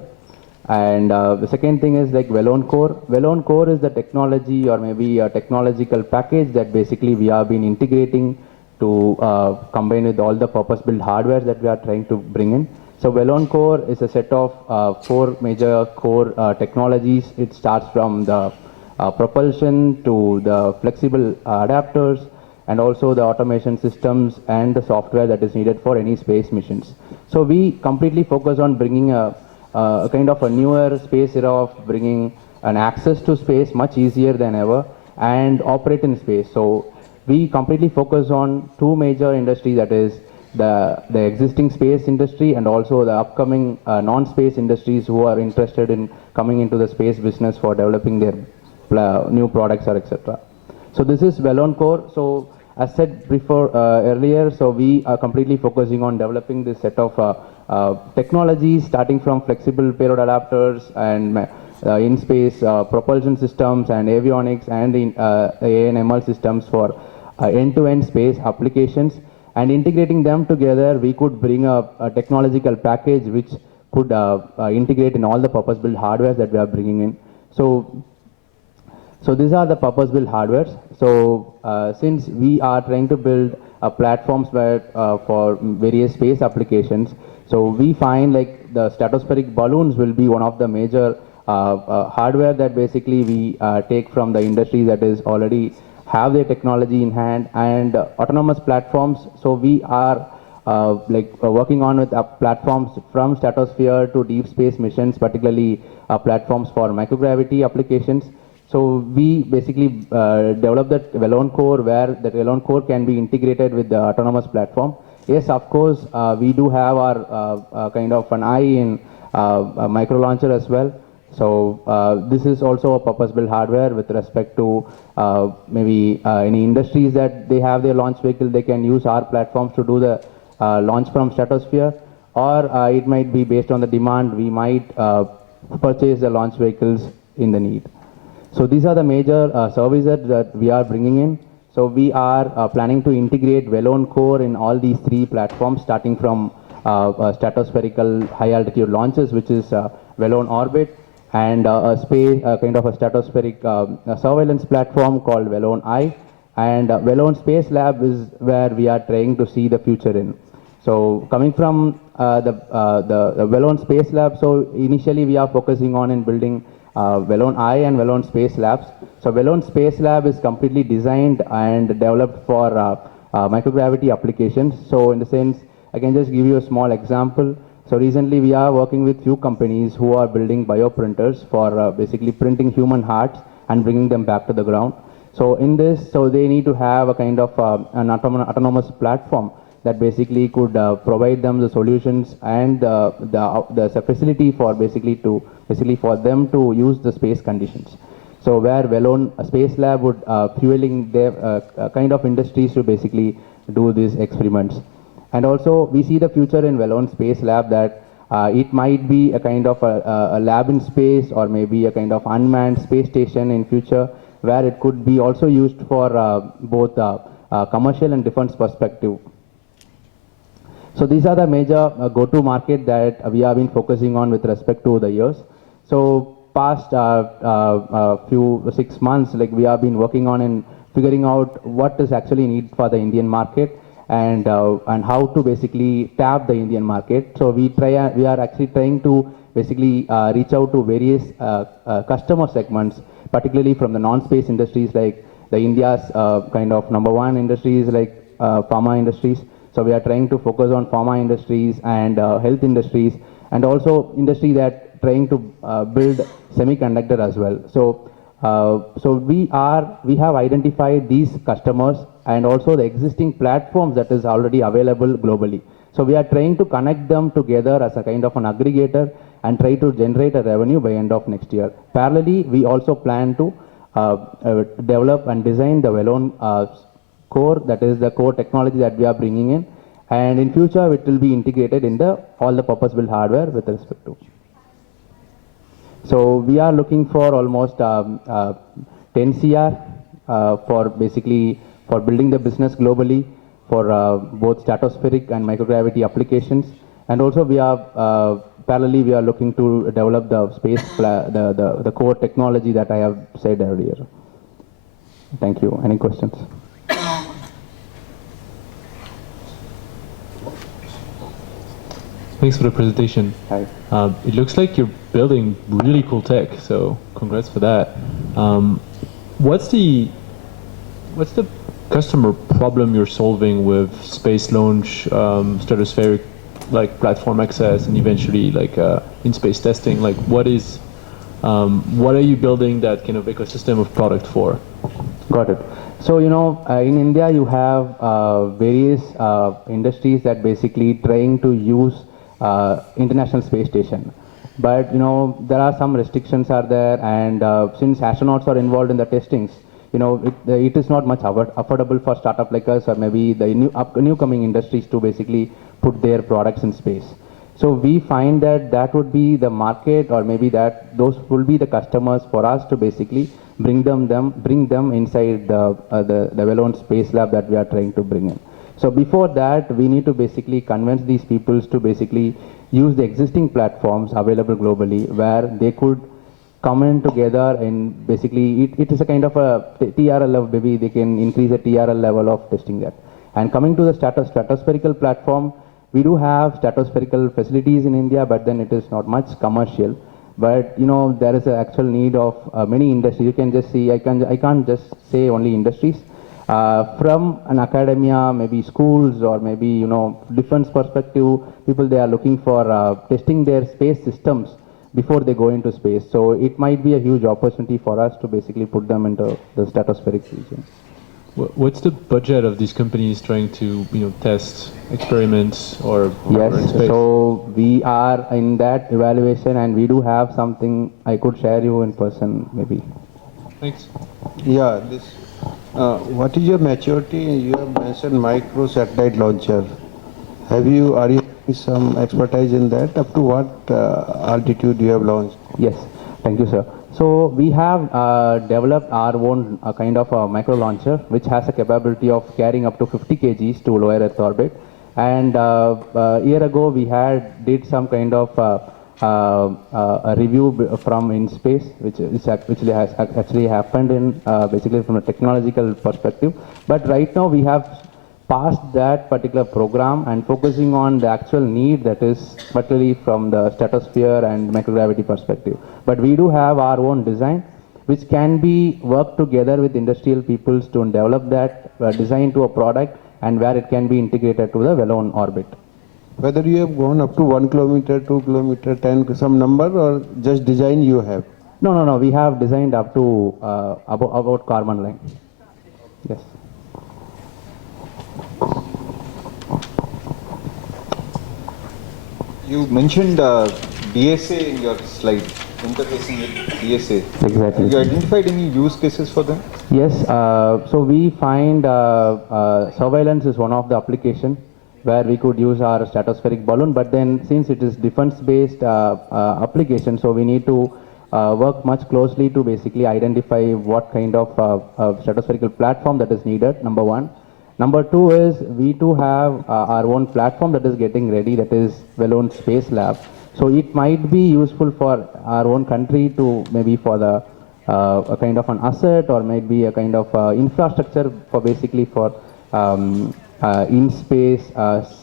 And the second thing is like Velone Core. Velone Core is the technology or maybe a technological package that basically we have been integrating to combine with all the purpose-built hardware that we are trying to bring in. So Velone Core is a set of 4 major core technologies. It starts from the propulsion to the flexible adapters, and also the automation systems and the software that is needed for any space missions. So we completely focus on bringing a kind of a newer space era of bringing an access to space much easier than ever and operate in space. So we completely focus on 2 major industries, that is the existing space industry and also the upcoming non-space industries who are interested in coming into the space business for developing their new products or etc. So this is Velone Core. So as said before earlier, so we are completely focusing on developing this set of technologies starting from flexible payload adapters and in-space propulsion systems and avionics and ANML systems for end-to-end space applications, and integrating them together we could bring a technological package which could integrate in all the purpose-built hardware that we are bringing in. So these are the purpose-built hardwares. So since we are trying to build platforms where, for various space applications, so we find like the stratospheric balloons will be one of the major hardware that basically we take from the industry that is already have their technology in hand, and autonomous platforms. So we are working on with platforms from stratosphere to deep space missions, particularly platforms for microgravity applications. So we basically develop that Velone Core, where that Velone Core can be integrated with the autonomous platform. Yes, of course, we do have our kind of an eye in a micro launcher as well. So this is also a purpose-built hardware with respect to maybe any industries that they have their launch vehicle, they can use our platforms to do the launch from stratosphere, or it might be based on the demand, we might purchase the launch vehicles in the need. So these are the major services that we are bringing in. So we are planning to integrate Velone Core in all these 3 platforms, starting from stratospherical high altitude launches, which is Velone Orbit, and a space kind of a stratospheric surveillance platform called Velone I, and Velone Space Lab is where we are trying to see the future in. So coming from the Velone Space Lab, so initially we are focusing on in building Velone I and Velone Space Labs. So Velone Space Lab is completely designed and developed for microgravity applications. So in the sense, I can just give you a small example. So recently we are working with few companies who are building bioprinters for basically printing human hearts and bringing them back to the ground. So in this, so they need to have a kind of an autonomous platform that basically could provide them the solutions and the facility for basically for them to use the space conditions. So where Velone Space Lab would fueling their kind of industries to basically do these experiments. And also we see the future in Velone Space Lab that it might be a kind of a lab in space, or maybe a kind of unmanned space station in future, where it could be also used for both commercial and defense perspective. So these are the major go-to market that we have been focusing on with respect to the years. So past few 6 months, like we have been working on and figuring out what is actually needed for the Indian market. and how to basically tap the Indian market. So we are actually trying to basically reach out to various customer segments, particularly from the non-space industries, like the India's kind of number one industries like pharma industries. So we are trying to focus on pharma industries and health industries, and also industry that trying to build semiconductor as well. So we have identified these customers and also the existing platforms that is already available globally. So we are trying to connect them together as a kind of an aggregator and try to generate a revenue by end of next year. Parallelly, we also plan to develop and design the well-known core, that is the core technology that we are bringing in, and in future it will be integrated in all the purpose-built hardware with respect to. So we are looking for almost 10 CR for basically for building the business globally for both stratospheric and microgravity applications, and also we are parallelly we are looking to develop the the core technology that I have said earlier. Thank you. Any questions? Thanks for the presentation. Hi. It looks like you're building really cool tech, so congrats for that. What's the customer problem you're solving with space launch, stratospheric like platform access, and eventually like in space testing? Like what are you building that kind of ecosystem of product for? Got it. So in India you have various industries that basically trying to use International Space Station, but there are some restrictions are there, and since astronauts are involved in the testings, it is not much affordable for startup like us or maybe the newcoming industries to basically put their products in space. So we find that would be the market, or maybe those will be the customers for us to basically bring them inside the well-known space lab that we are trying to bring in. So before that, we need to basically convince these people to basically use the existing platforms available globally, where they could come in together, and basically it is a kind of a TRL level, maybe they can increase the TRL level of testing that. And coming to the stratospherical platform, we do have stratospherical facilities in India, but then it is not much commercial. But there is an actual need of many industries. You can just see, I can't just say only industries. From an academia, maybe schools, or maybe defense perspective, people they are looking for testing their space systems before they go into space. So it might be a huge opportunity for us to basically put them into the stratospheric region. What's the budget of these companies trying to test experiments or yes, in space? So we are in that evaluation, and we do have something I could share you in person maybe. Thanks. Yeah, what is your maturity? You have mentioned micro satellite launcher. Are you having some expertise in that? Up to what altitude you have launched? Yes, thank you, sir. So we have developed our own kind of a micro launcher, which has a capability of carrying up to 50 kgs to lower Earth orbit. And a year ago, we did some kind of a review from in space, which actually has happened in basically from a technological perspective. But right now, we have passed that particular program and focusing on the actual need that is particularly from the stratosphere and microgravity perspective. But we do have our own design, which can be worked together with industrial peoples to develop that design to a product, and where it can be integrated to the well-known orbit. Whether you have gone up to 1 kilometer, 2 kilometer, 10 some number, or just design you have? No. We have designed up to about carbon line. Yes. You mentioned DSA in your slide, interfacing with DSA. Exactly. Have you identified any use cases for them? Yes. So we find surveillance is one of the application where we could use our stratospheric balloon. But then since it is defense-based application, so we need to work much closely to basically identify what kind of stratospherical platform that is needed, number one. Number two is we do have our own platform that is getting ready, that is well-known space lab. So it might be useful for our own country to maybe for the a kind of an asset, or maybe a kind of infrastructure for basically for in-space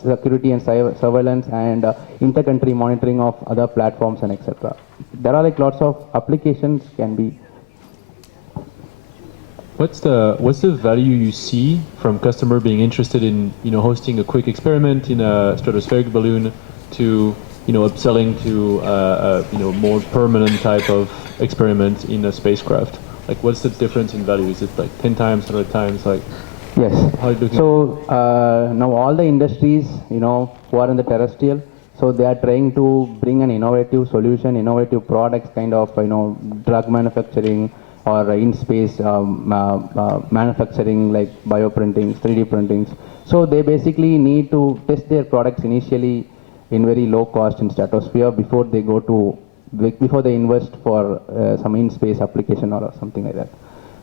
security and surveillance and inter-country monitoring of other platforms and etc. There are like lots of applications can be. What's the value you see from customer being interested in hosting a quick experiment in a stratospheric balloon to upselling to more permanent type of experiment in a spacecraft? Like what's the difference in value? Is it like 10 times, 100 times? Like Yes. how do you So now all the industries who are in the terrestrial, so they are trying to bring an innovative solution, innovative products, kind of drug manufacturing or in-space manufacturing like bioprintings, 3D printings. So they basically need to test their products initially in very low cost in stratosphere before they invest for some in-space application or something like that.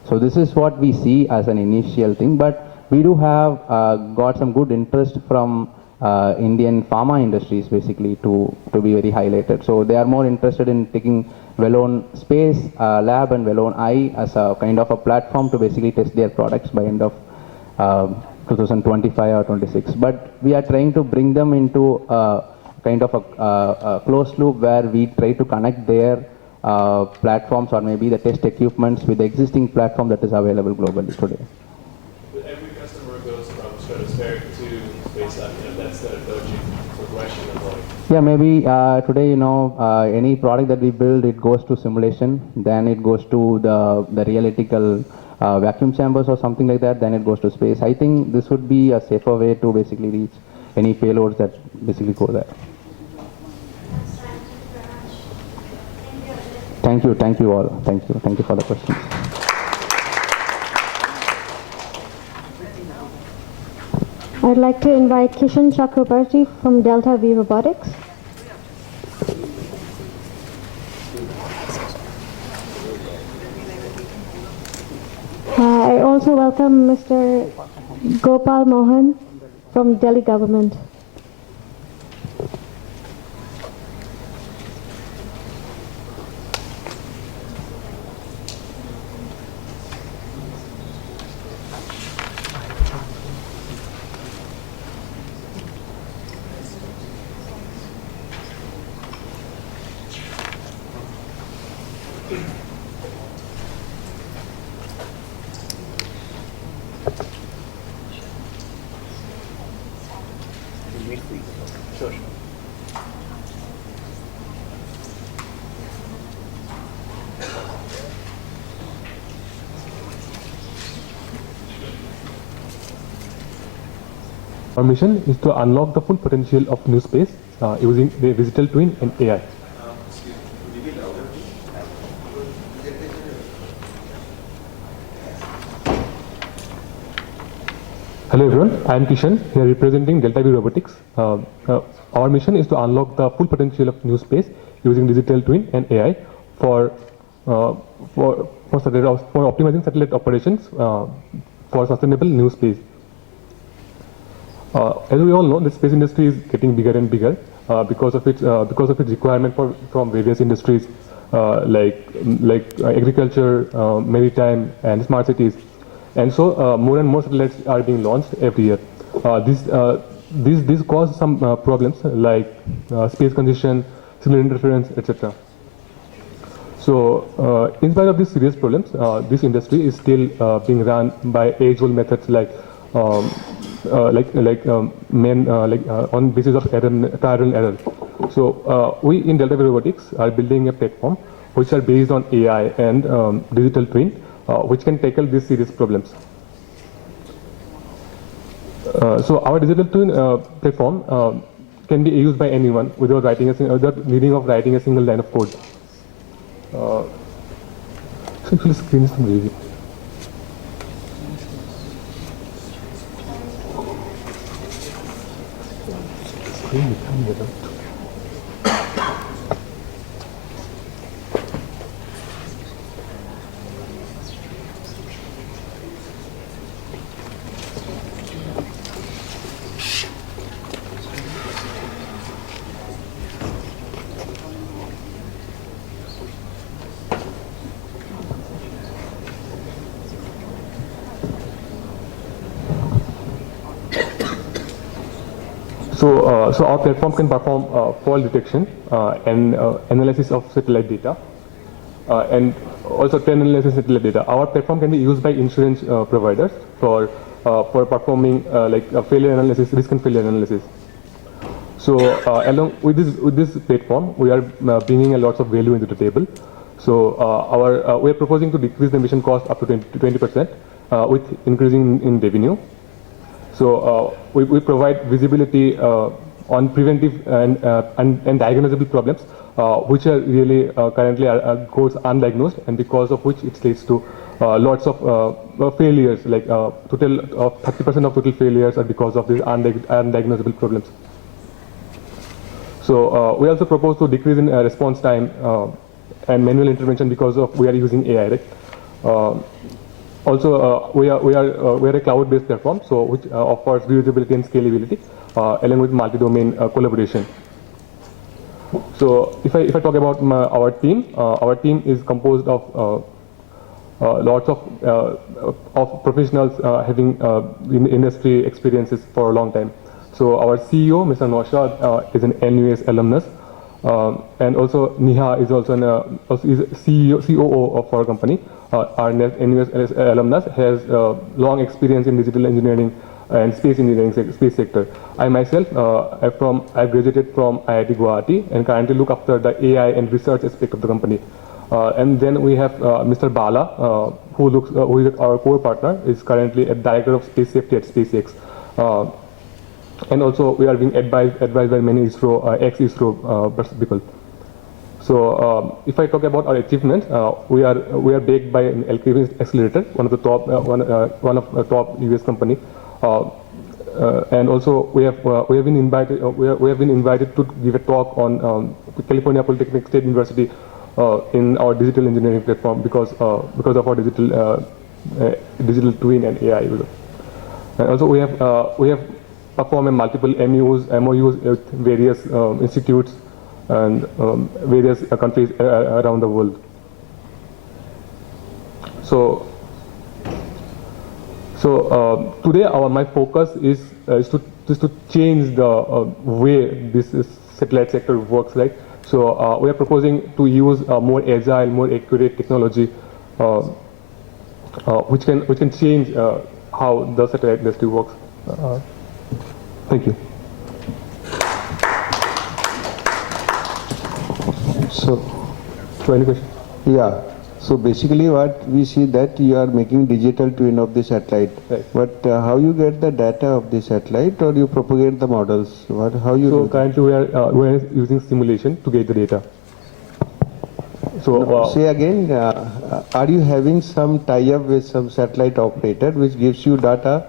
So this is what we see as an initial thing, but we do have got some good interest from Indian pharma industries basically to be very highlighted. So they are more interested in taking Vellone Space Lab and Vellone I as a kind of a platform to basically test their products by end of 2025 or 26. But we are trying to bring them into kind of a closed loop where we try to connect their platforms or maybe the test equipments with the existing platform that is available globally today. Every customer goes from stratospheric to space lab. That's the logic progression of like. Yeah, maybe today, any product that we build, it goes to simulation, then it goes to the realitical vacuum chambers or something like that, then it goes to space. I think this would be a safer way to basically reach any payloads that basically go there. Thank you all. Thank you for the questions. I'd like to invite Kishan Chakrabarti from Delta V Robotics. I also welcome Mr. Gopal Mohan from Delhi government. Our mission is to unlock the full potential of new space using the digital twin and AI. Hello everyone, I am Kishan, here representing Delta V Robotics. Our mission is to unlock the full potential of new space using digital twin and AI for optimizing satellite operations for sustainable new space. As we all know, the space industry is getting bigger and bigger because of its requirement from various industries like agriculture, maritime, and smart cities. And so more and more satellites are being launched every year. This causes some problems like space congestion, signal interference, etc. So in spite of these serious problems, this industry is still being run by age-old methods like on basis of trial and error. So we in Delta V Robotics are building a platform which are based on AI and digital twin, which can tackle these serious problems. So our digital twin platform can be used by anyone without needing of writing a single line of code. So if you screen is really. So our platform can perform fall detection and analysis of satellite data, and also trend analysis of satellite data. Our platform can be used by insurance providers for performing failure analysis, risk and failure analysis. So along with this platform, we are bringing a lot of value into the table. So we are proposing to decrease the mission cost up to 20% with increasing in revenue. So we provide visibility on preventive and diagnosable problems, which are really currently goes undiagnosed, and because of which it leads to lots of failures. Like total of 30% of total failures are because of these undiagnosable problems. So we also propose to decrease in response time and manual intervention because of we are using AI. Right? Also, we are a cloud-based platform, so which offers reusability and scalability along with multi-domain collaboration. So if I talk about our team is composed of lots of professionals having industry experiences for a long time. So our CEO, Mr. Naushad, is an NUS alumnus, and also Niha is also is COO of our company. Our NUS alumnus has long experience in digital engineering and space engineering space sector. I myself, I graduated from IIT Guwahati and currently look after the AI and research aspect of the company. And then we have Mr. Bala, who is our core partner, is currently a director of space safety at SpaceX. And also we are being advised by many ex-ISRO people. So if I talk about our achievements, we are backed by an LKV accelerator, one of the top US company, and also we have been invited to give a talk on California Polytechnic State University in our digital engineering platform because of our digital twin and AI. And also we have performed multiple MOUs with various institutes and various countries around the world. So today my focus is to change the way this satellite sector works. Right? So we are proposing to use more agile, more accurate technology, which can change how the satellite industry works. Thank you. So any question? Yeah. So basically what we see that you are making digital twin of the satellite. Right. But how you get the data of the satellite, or you propagate the models? How you do currently we are using simulation to get the data. So say again, are you having some tie-up with some satellite operator which gives you data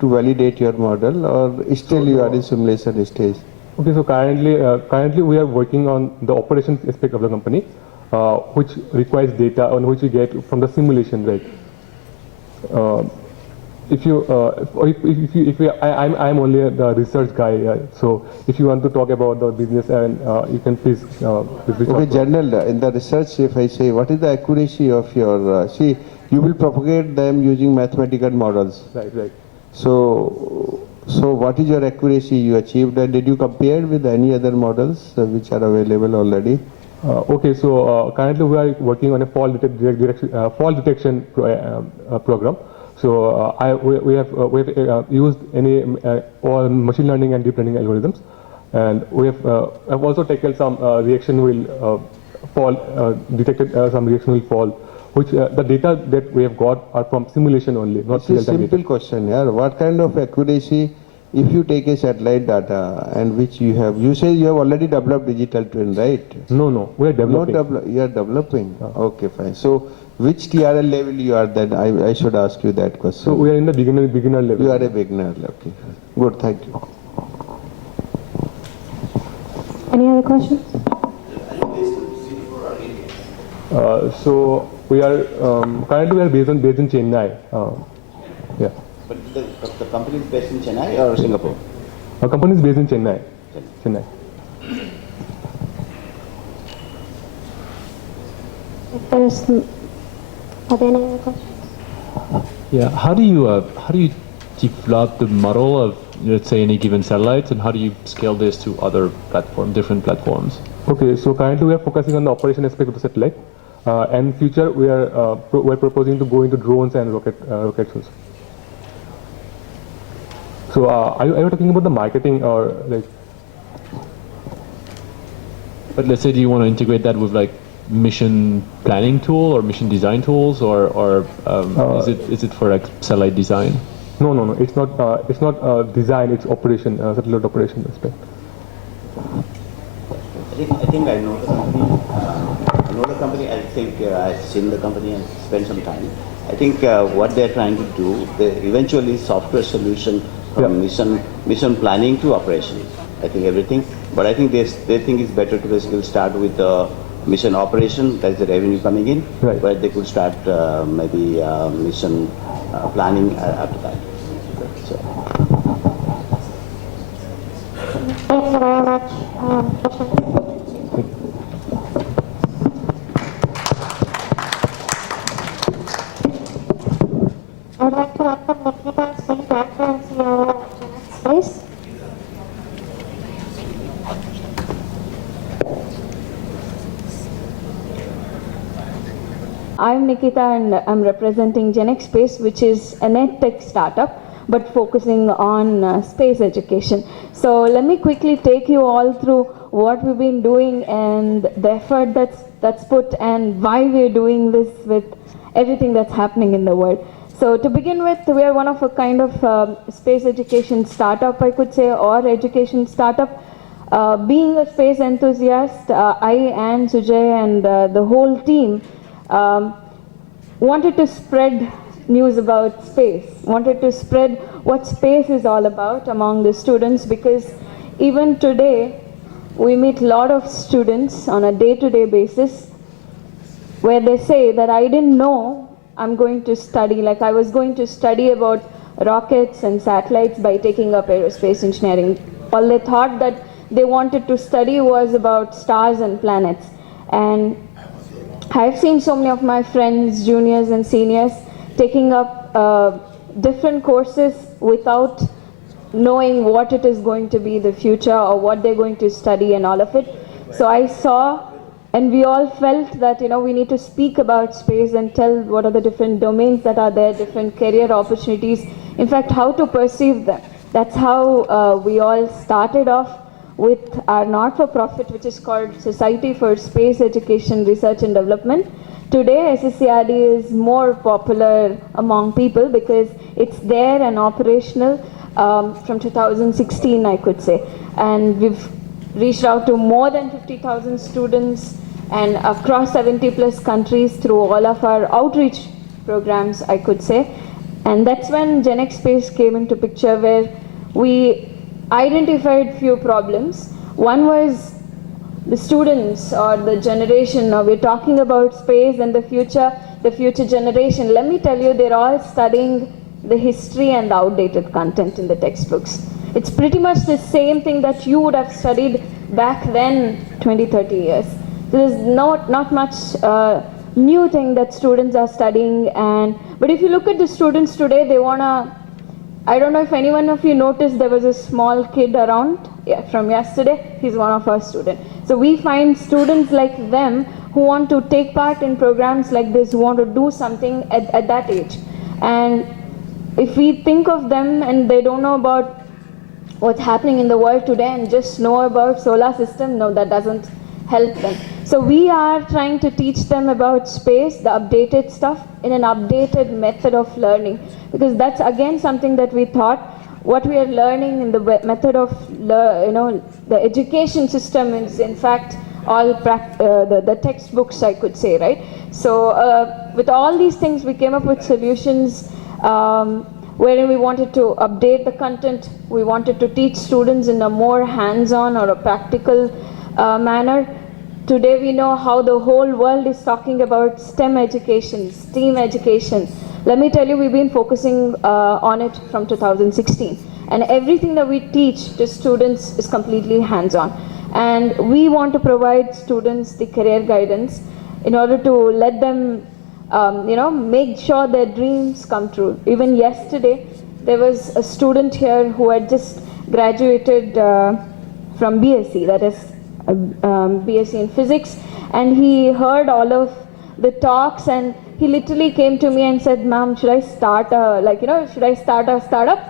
to validate your model, or still you are in simulation stage? Okay, so currently we are working on the operations aspect of the company, which requires data on which we get from the simulation, right? I'm only the research guy, so if you want to talk about the business, and you can please. Okay, general in the research, if I say, what is the accuracy of your? See, you will propagate them using mathematical models. Right. So what is your accuracy you achieved, and did you compare with any other models which are available already? Okay, so currently we are working on a fall detection program. So we have used all machine learning and deep learning algorithms, and we have also taken some reaction will fall, detected some reaction will fall, which the data that we have got are from simulation only, not real-time data. Simple question, yeah. What kind of accuracy, if you take a satellite data and which you say you have already developed digital twin, right? No, we are developing. You are developing. Okay, fine. So which TRL level you are then? I should ask you that question. So we are in the beginner level. You are a beginner. Okay. Good. Thank you. Any other questions? So we are currently based in Chennai. Yeah. But the company is based in Chennai or Singapore? Our company is based in Chennai. Chennai. Are there any other questions? Yeah. How do you develop the model of let's say, any given satellites, and how do you scale this to other different platforms? Okay, so currently we are focusing on the operation aspect of the satellite, and in future we're proposing to go into drones and rockets also. So are you talking about the marketing or like? But let's say, do you want to integrate that with like mission planning tool or mission design tools, or is it for like satellite design? No. It's not design. It's operation, satellite operation aspect. I think I know the company. I think I've seen the company and spent some time. I think what they're trying to do, eventually software solution from mission planning to operation. I think everything. But I think they think it's better to basically start with the mission operation. That's the revenue coming in. Right. Where they could start maybe mission planning after that. So. Thank you very much. I would like to welcome Nikita, State Director and CEO of Space. I'm Nikita and I'm representing GenX Space, which is an edtech startup, but focusing on space education. So let me quickly take you all through what we've been doing and the effort that's put and why we're doing this with everything that's happening in the world. So to begin with, we are one of a kind of space education startup, I could say, or education startup. Being a space enthusiast, I and Sujay and the whole team wanted to spread news about space, wanted to spread what space is all about among the students, because even today we meet a lot of students on a day-to-day basis where they say that I didn't know I'm going to study, like I was going to study about rockets and satellites by taking up aerospace engineering. All they thought that they wanted to study was about stars and planets. And I've seen so many of my friends, juniors and seniors, taking up different courses without knowing what it is going to be the future or what they're going to study and all of it. So I saw, and we all felt that, you know, we need to speak about space and tell what are the different domains that are there, different career opportunities, in fact, how to perceive them. That's how we all started off with our not-for-profit, which is called Society for Space Education, Research and Development. Today, SSCID is more popular among people because it's there and operational from 2016, I could say. And we've reached out to more than 50,000 students and across 70 plus countries through all of our outreach programs, I could say. And that's when GenX Space came into picture, where we identified few problems. One was the students or the generation. Now we're talking about space and the future generation. Let me tell you, they're all studying the history and the outdated content in the textbooks. It's pretty much the same thing that you would have studied back then 20, 30 years. There's not much new thing that students are studying. But if you look at the students today, they wanna, I don't know if anyone of you noticed, there was a small kid around from yesterday. He's one of our students. So we find students like them who want to take part in programs like this, who want to do something at that age. And if we think of them and they don't know about what's happening in the world today and just know about solar system, no, that doesn't help them. So we are trying to teach them about space, the updated stuff, in an updated method of learning, because that's again something that we thought what we are learning in the method of the education system is in fact all the textbooks, I could say, right? So with all these things we came up with solutions wherein we wanted to update the content, we wanted to teach students in a more hands-on or a practical manner. Today we know how the whole world is talking about STEM education, STEAM education. Let me tell you, we've been focusing on it from 2016. And everything that we teach to students is completely hands-on. And we want to provide students the career guidance in order to let them make sure their dreams come true. Even yesterday, there was a student here who had just graduated from BSc, that is BSc in physics, and he heard all of the talks, and he literally came to me and said, "Ma'am, should I start should I start a startup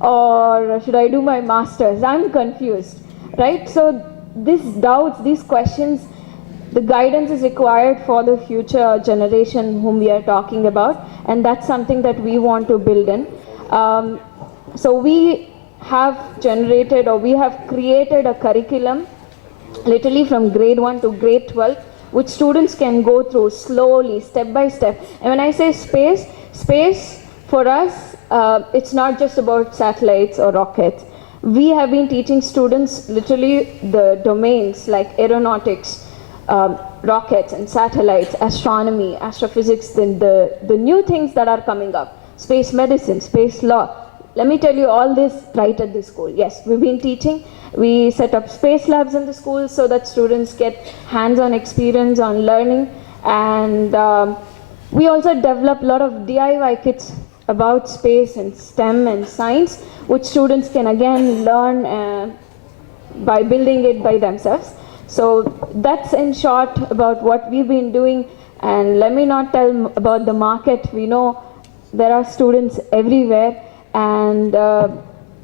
or should I do my master's? I'm confused," right? So these doubts, these questions, the guidance is required for the future generation whom we are talking about, and that's something that we want to build in. So we have generated, or we have created a curriculum literally from grade 1 to grade 12, which students can go through slowly, step by step. And when I say space for us, it's not just about satellites or rockets. We have been teaching students literally the domains like aeronautics, rockets and satellites, astronomy, astrophysics, the new things that are coming up, space medicine, space law. Let me tell you all this right at the school. Yes, we've been teaching. We set up space labs in the school so that students get hands-on experience on learning. And we also develop a lot of DIY kits about space and STEM and science, which students can again learn by building it by themselves. So that's in short about what we've been doing. And let me not tell about the market. We know there are students everywhere, and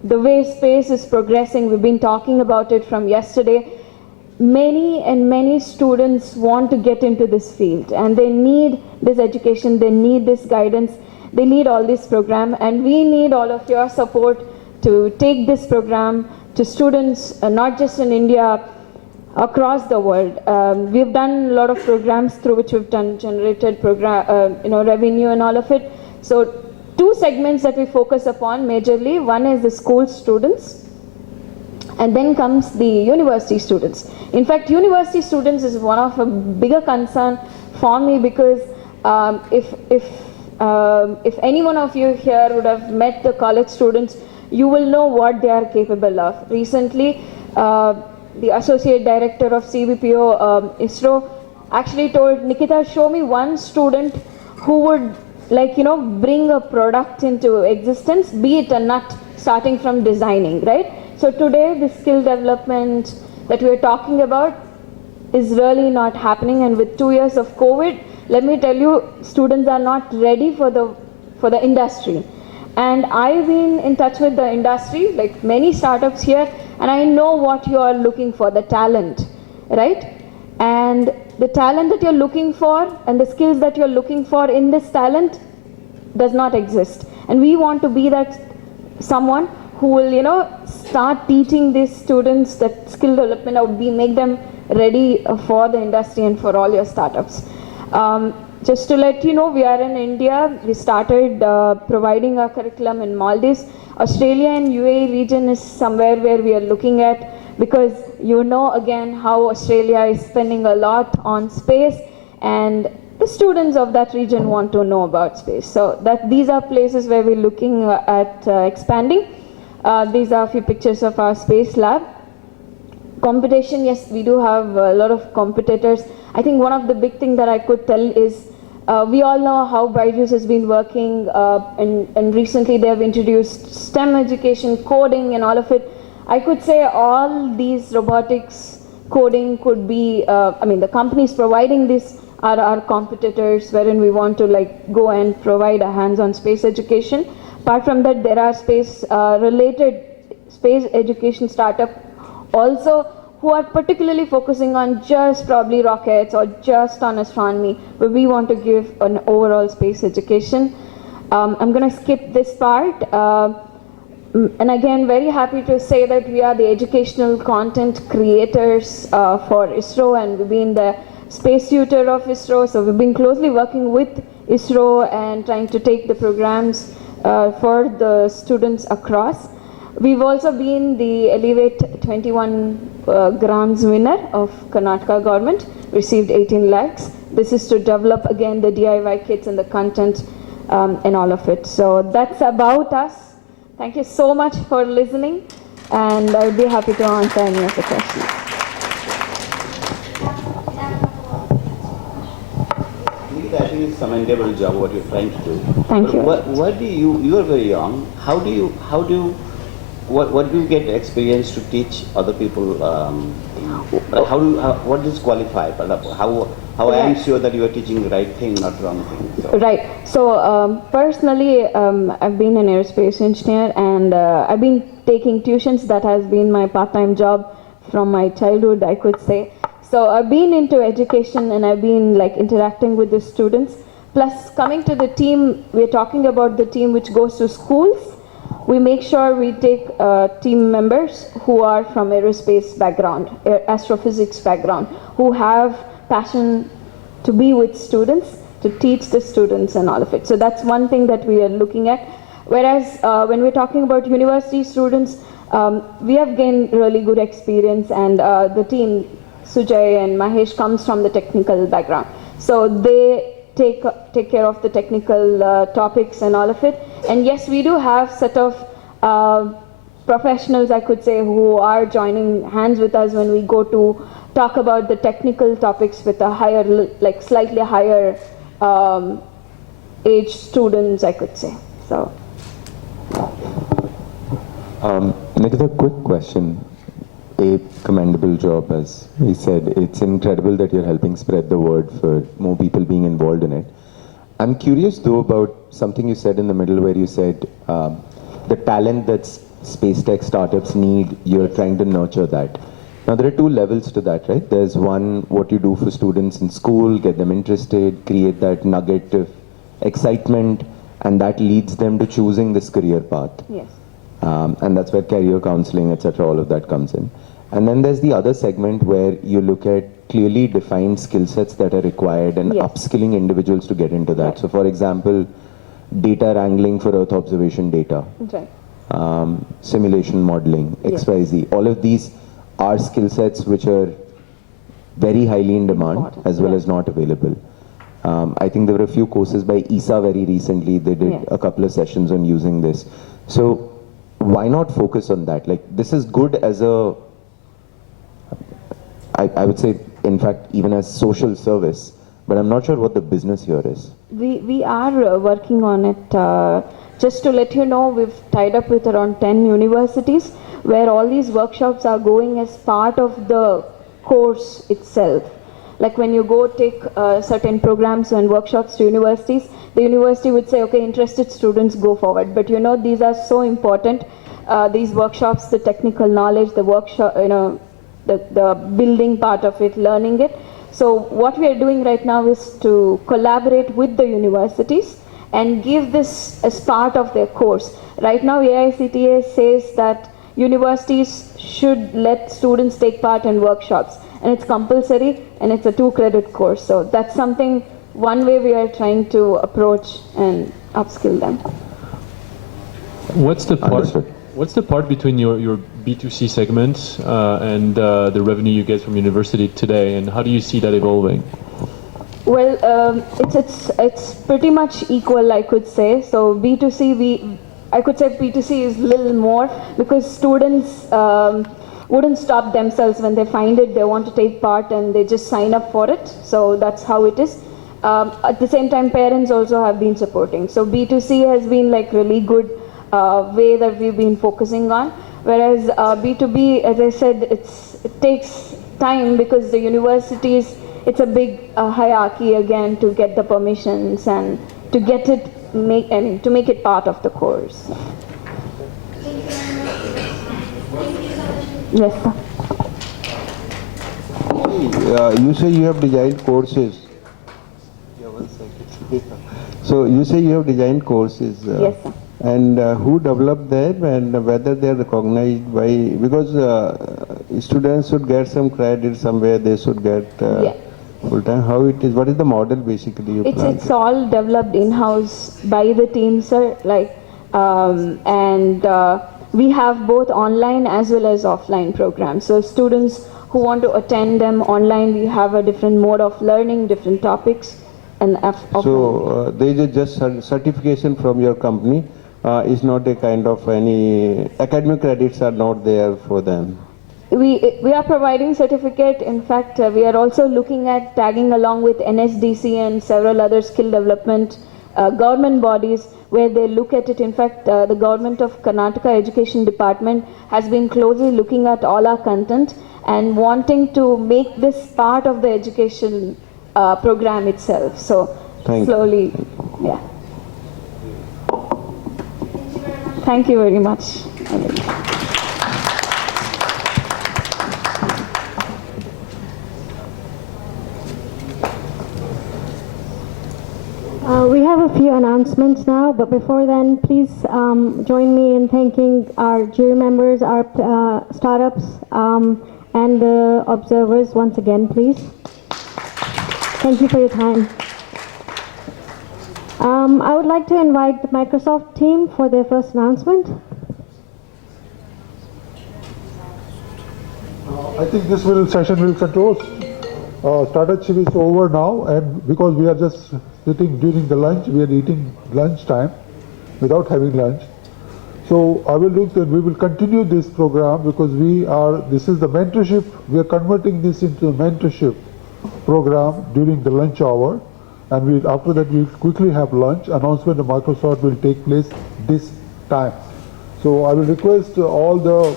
the way space is progressing, we've been talking about it from yesterday. Many students want to get into this field, and they need this education, they need this guidance, they need all this program, and we need all of your support to take this program to students, not just in India, across the world. We've done a lot of programs through which we've generated revenue and all of it. So two segments that we focus upon majorly. One is the school students, and then comes the university students. In fact, university students is one of a bigger concern for me, because if any one of you here would have met the college students, you will know what they are capable of. Recently, the associate director of CBPO ISRO actually told Nikita, show me one student who would bring a product into existence, be it a nut, starting from designing, right? So today, the skill development that we're talking about is really not happening, and with 2 years of COVID, let me tell you, students are not ready for the industry. And I've been in touch with the industry, like many startups here, and I know what you are looking for, the talent, right? And the talent that you're looking for and the skills that you're looking for in this talent does not exist. And we want to be that someone who will, start teaching these students that skill development, or make them ready for the industry and for all your startups. Just to let you know, we are in India. We started providing our curriculum in Maldives. Australia and UAE region is somewhere where we are looking at, because again how Australia is spending a lot on space, and the students of that region want to know about space. So these are places where we're looking at expanding. These are a few pictures of our space lab. Competition, yes, we do have a lot of competitors. I think one of the big things that I could tell is we all know how Byju's has been working, and recently they have introduced STEM education, coding and all of it. I could say all these robotics, coding could be, the companies providing this are our competitors, wherein we want to go and provide a hands-on space education. Apart from that, there are related space education startup also who are particularly focusing on just probably rockets or just on astronomy, but we want to give an overall space education. I'm going to skip this part. And again, very happy to say that we are the educational content creators for ISRO, and we've been the space tutor of ISRO. So we've been closely working with ISRO and trying to take the programs for the students across. We've also been the Elevate 21 grants winner of Karnataka government, received 18 lakhs. This is to develop again the DIY kits and the content and all of it. So that's about us. Thank you so much for listening, and I would be happy to answer any of the questions. I think really commendable job what you're trying to do. Thank you. What do you are very young. What do you get experience to teach other people? What does qualify? How I am sure that you are teaching the right thing, not wrong thing. So. Right. So personally, I've been an aerospace engineer, and I've been taking tuitions. That has been my part-time job from my childhood, I could say. So I've been into education, and I've been like interacting with the students. Plus, coming to the team, we're talking about the team which goes to schools. We make sure we take team members who are from aerospace background, astrophysics background, who have passion to be with students, to teach the students and all of it. So that's one thing that we are looking at. Whereas when we're talking about university students, we have gained really good experience, and the team, Sujay and Mahesh, comes from the technical background. So they take care of the technical topics and all of it. And yes, we do have set of professionals, I could say, who are joining hands with us when we go to talk about the technical topics with a higher, like slightly higher age students, I could say. So. Nikita, quick question. A commendable job, as he said. It's incredible that you're helping spread the word for more people being involved in it. I'm curious though about something you said in the middle where you said the talent that SpaceTech startups need, you're trying to nurture that. Now there are two levels to that, right? There's one, what you do for students in school, get them interested, create that nugget of excitement, and that leads them to choosing this career path. Yes. And that's where career counseling, etc., all of that comes in. And then there's the other segment where you look at clearly defined skill sets that are required and upskilling individuals to get into that. Right. So for example, data wrangling for Earth observation data, right. Simulation modeling, XYZ, all of these are skill sets which are very highly in demand as well as not available. I think there were a few courses by ESA very recently. They did a couple of sessions on using this. So why not focus on that? Like, this is good as a, I would say, in fact, even as social service, but I'm not sure what the business here is. We are working on it. Just to let you know, we've tied up with around 10 universities where all these workshops are going as part of the course itself. Like when you go take certain programs and workshops to universities, the university would say, okay, interested students go forward. But you know, these are so important. These workshops, the technical knowledge, the workshop, you know, the building part of it, learning it. So what we are doing right now is to collaborate with the universities and give this as part of their course. Right now, AICTE says that universities should let students take part in workshops, and it's compulsory and it's a 2-credit course. So that's something, one way we are trying to approach and upskill them. What's the part between your B2C segment and the revenue you get from university today, and how do you see that evolving? Well, it's pretty much equal, I could say. So B2C, I could say B2C is a little more because students wouldn't stop themselves when they find it, they want to take part and they just sign up for it. So that's how it is. At the same time, parents also have been supporting. So B2C has been like really good way that we've been focusing on. Whereas B2B, as I said, it takes time because the universities, it's a big hierarchy again to get the permissions and to get it, to make it part of the course. Yes, sir. You say you have designed courses. Yeah, 1 second. So you say you have designed courses. Yes, sir. And who developed them and whether they are recognized by, because students should get some credit somewhere, they should get full time. How it is, what is the model basically you plan? It's all developed in-house by the team, sir. Like, we have both online as well as offline programs. So students who want to attend them online, we have a different mode of learning, different topics. And so there is just certification from your company. Is not a kind of any academic credits are not there for them. we are providing certificate. In fact, we are also looking at tagging along with NSDC and several other skill development government bodies where they look at it. In fact, the government of Karnataka Education Department has been closely looking at all our content and wanting to make this part of the education program itself. So slowly, yeah. Thank you very much. We have a few announcements now, but before then, please join me in thanking our jury members, our startups, and the observers once again, please. Thank you for your time. I would like to invite the Microsoft team for their first announcement. I think this session will control. Startup shift is over now, and because we are just sitting during the lunch, we are eating lunch time without having lunch. So I will look that we will continue this program because this is the mentorship, we are converting this into a mentorship program during the lunch hour, and after that we will quickly have lunch. Announcement of Microsoft will take place this time. So I will request all the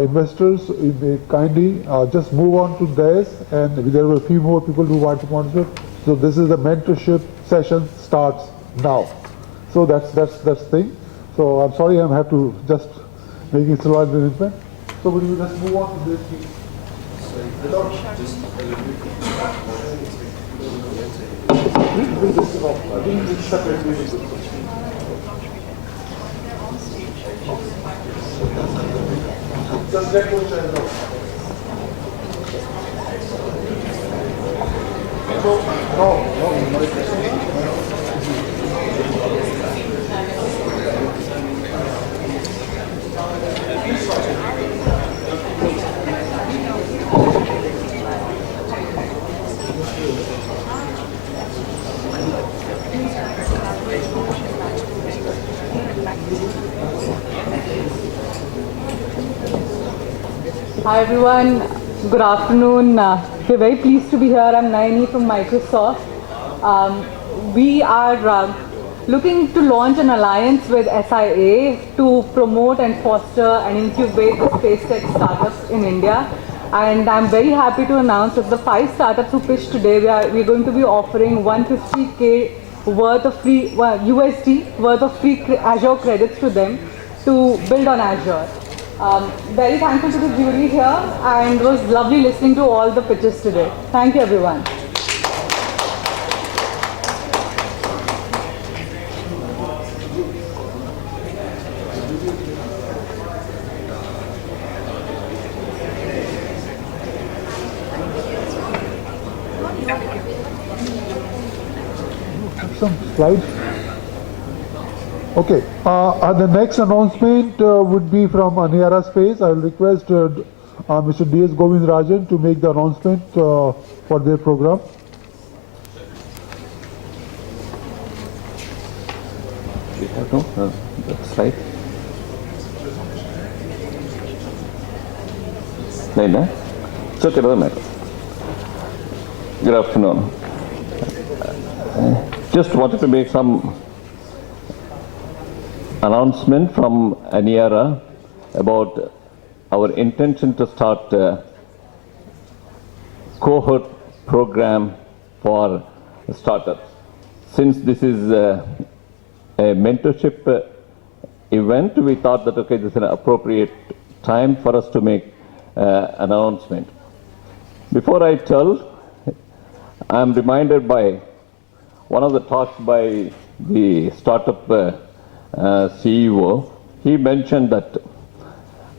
investors, if they kindly just move on to this, and there were a few more people who want to participate. So this is the mentorship session starts now. So that's the thing. So I'm sorry I have to just make it slide management. So will you just move on to this, please? Just let go chairs out. Hi everyone, good afternoon. We're very pleased to be here. I'm Naini from Microsoft. We are looking to launch an alliance with SIA to promote and foster and incubate the SpaceTech startups in India. And I'm very happy to announce that the 5 startups who pitched today, we're going to be offering 150K worth of free USD worth of free Azure credits to them to build on Azure. Very thankful to the jury here, and it was lovely listening to all the pitches today. Thank you, everyone. Some slides. Okay, the next announcement would be from Aniara Space. I will request Mr. D.S. Govindarajan to make the announcement for their program. We have no slide. No, so it doesn't matter. Good afternoon. Just wanted to make some announcement from Aniara about our intention to start a cohort program for startups. Since this is a mentorship event, we thought that okay, this is an appropriate time for us to make an announcement. Before I tell, I am reminded by one of the talks by the startup CEO. He mentioned that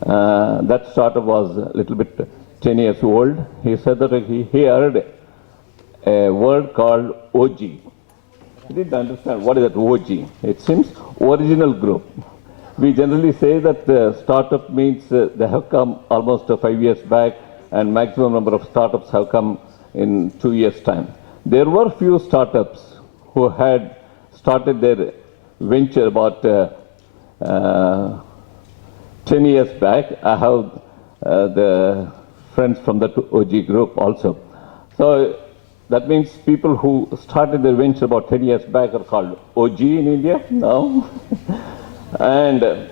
that startup was a little bit 10 years old. He said that he heard a word called OG. He didn't understand what is that OG. It seems original group. We generally say that the startup means they have come almost 5 years back, and maximum number of startups have come in 2 years' time. There were few startups who had started their venture about 10 years back. I have the friends from that OG group also. So that means people who started their venture about 10 years back are called OG in India now. And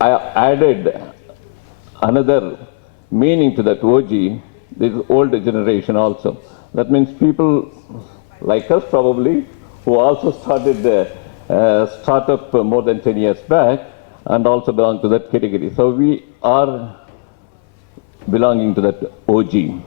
I added another meaning to that OG, this older generation also. That means people like us probably, who also started the startup more than 10 years back and also belong to that category. So we are belonging to that OG.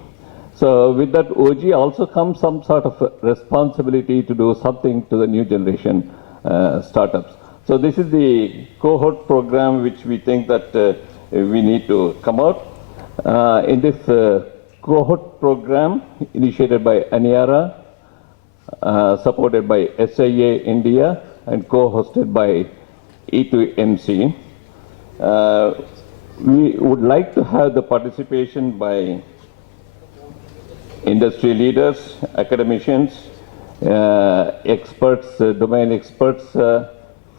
So with that OG also comes some sort of responsibility to do something to the new generation startups. So this is the cohort program which we think that we need to come out. In this cohort program initiated by ANIARA, supported by SIA-INDIA and co-hosted by E2MC, we would like to have the participation by industry leaders, academicians, experts, domain experts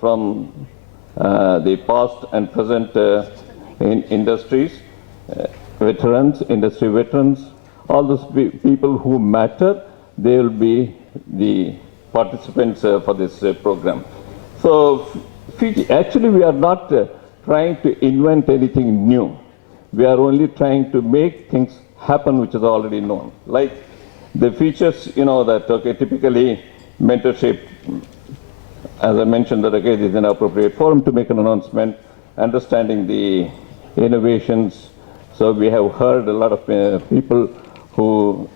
from the past and present in industries, veterans, industry veterans, all those people who matter, they will be the participants for this program. So actually we are not trying to invent anything new. We are only trying to make things happen which is already known. Like the features, that typically mentorship, as I mentioned, that this is an appropriate forum to make an announcement, understanding the innovations. So we have heard a lot of people who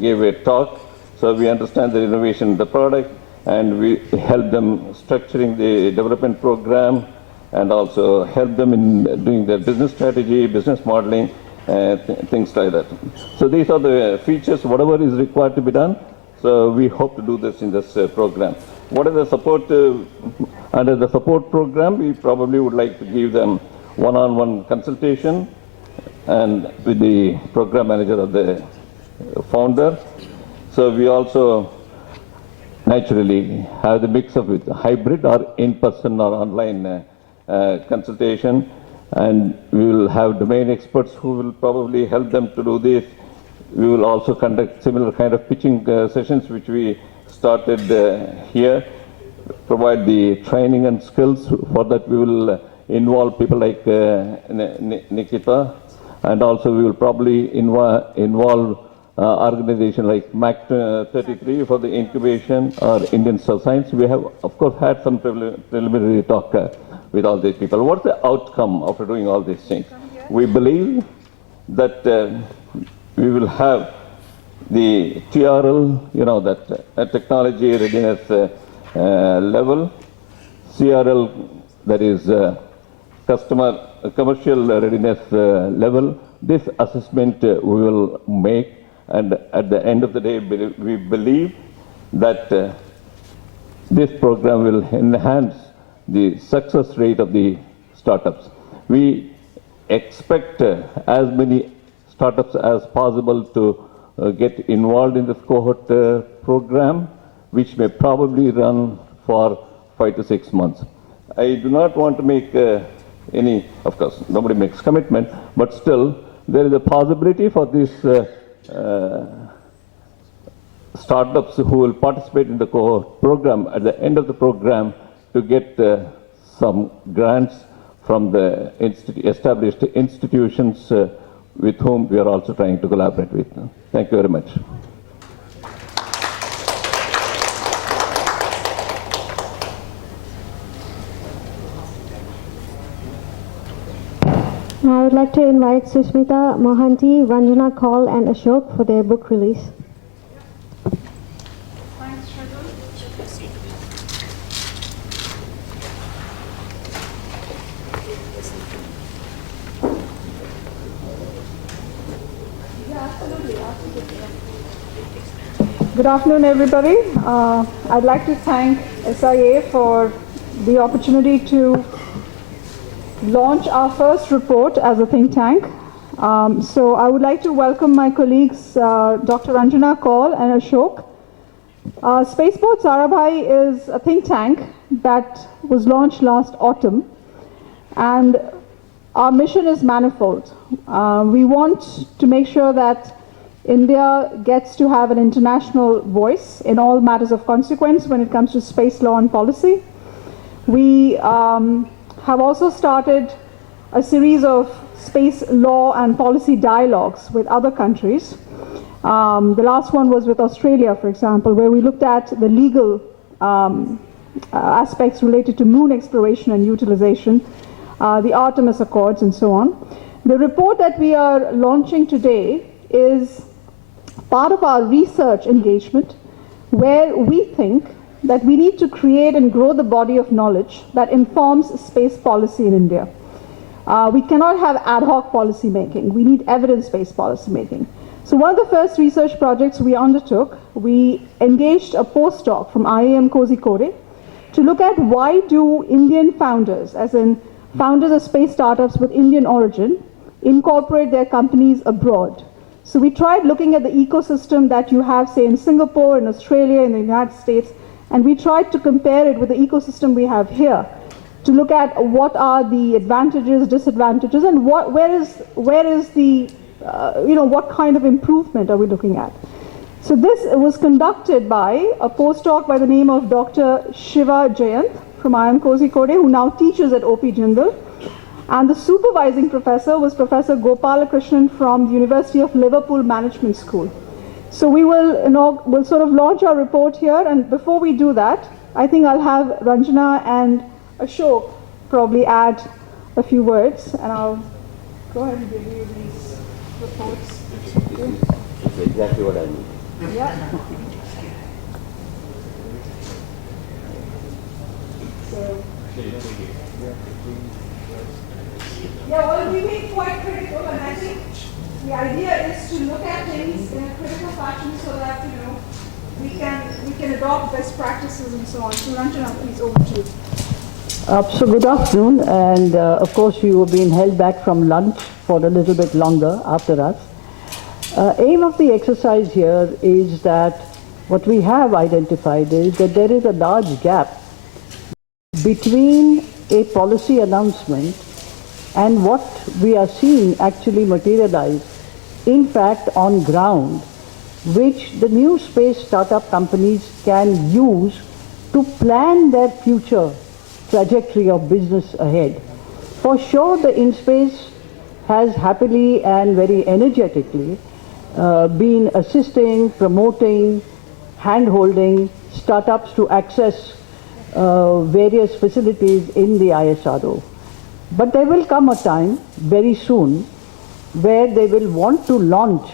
gave a talk. So we understand the innovation of the product, and we help them structuring the development program, and also help them in doing their business strategy, business modeling, things like that. So these are the features, whatever is required to be done. So we hope to do this in this program. What is the support? Under the support program, we probably would like to give them one-on-one consultation, and with the program manager of the founder. So we also naturally have the mix of with hybrid or in-person or online consultation, and we will have domain experts who will probably help them to do this. We will also conduct similar kind of pitching sessions which we started here, provide the training and skills. For that we will involve people like Nikita, and also we will probably involve organization like MAC 33 for the incubation or Indian Cell Science. We have, of course, had some preliminary talk with all these people. What's the outcome after doing all these things? We believe that we will have the TRL, that technology readiness level, CRL, that is commercial readiness level. This assessment we will make, and at the end of the day, we believe that this program will enhance the success rate of the startups. We expect as many startups as possible to get involved in this cohort program, which may probably run for 5 to 6 months. I do not want to make any, of course, nobody makes commitment, but still there is a possibility for these startups who will participate in the cohort program at the end of the program to get some grants from the established institutions with whom we are also trying to collaborate with. Thank you very much. Now I would like to invite Sushmita, Mohanty, Ranjana Kaul and Ashok for their book release. Thanks, Shagun. Good afternoon, everybody. I'd like to thank SIA for the opportunity to launch our first report as a think tank. So I would like to welcome my colleagues, Dr. Ranjana Kaul and Ashok. Spaceport Sarabhai is a think tank that was launched last autumn, and our mission is manifold. We want to make sure that India gets to have an international voice in all matters of consequence when it comes to space law and policy. We have also started a series of space law and policy dialogues with other countries. The last one was with Australia, for example, where we looked at the legal aspects related to moon exploration and utilization, the Artemis Accords, and so on. The report that we are launching today is part of our research engagement, where we think that we need to create and grow the body of knowledge that informs space policy in India. We cannot have ad hoc policy making. We need evidence-based policy making. So one of the first research projects we undertook, we engaged a postdoc from IIM Kozhikode to look at why do Indian founders, as in founders of space startups with Indian origin, incorporate their companies abroad. So we tried looking at the ecosystem that you have, say, in Singapore, in Australia, in the United States, and we tried to compare it with the ecosystem we have here to look at what are the advantages, disadvantages, and where is the, what kind of improvement are we looking at. So this was conducted by a postdoc by the name of Dr. Shiva Jayant from IIM Kozhikode, who now teaches at OP Jindal. And the supervising professor was Professor Gopalakrishnan from the University of Liverpool Management School. So we will sort of launch our report here, and before we do that, I think I'll have Ranjana and Ashok probably add a few words, and I'll go ahead and give you these reports. That's exactly what I need. Yeah. So, yeah, well, we've been quite critical, and I think the idea is to look at things in a critical fashion so that, we can adopt best practices and so on. So Ranjana, please, over to you. So good afternoon, and of course you have been held back from lunch for a little bit longer after us. Aim of the exercise here is that what we have identified is that there is a large gap between a policy announcement and what we are seeing actually materialize, in fact, on ground, which the new space startup companies can use to plan their future trajectory of business ahead. For sure, the InSpace has happily and very energetically been assisting, promoting, hand-holding startups to access various facilities in the ISRO. But there will come a time very soon where they will want to launch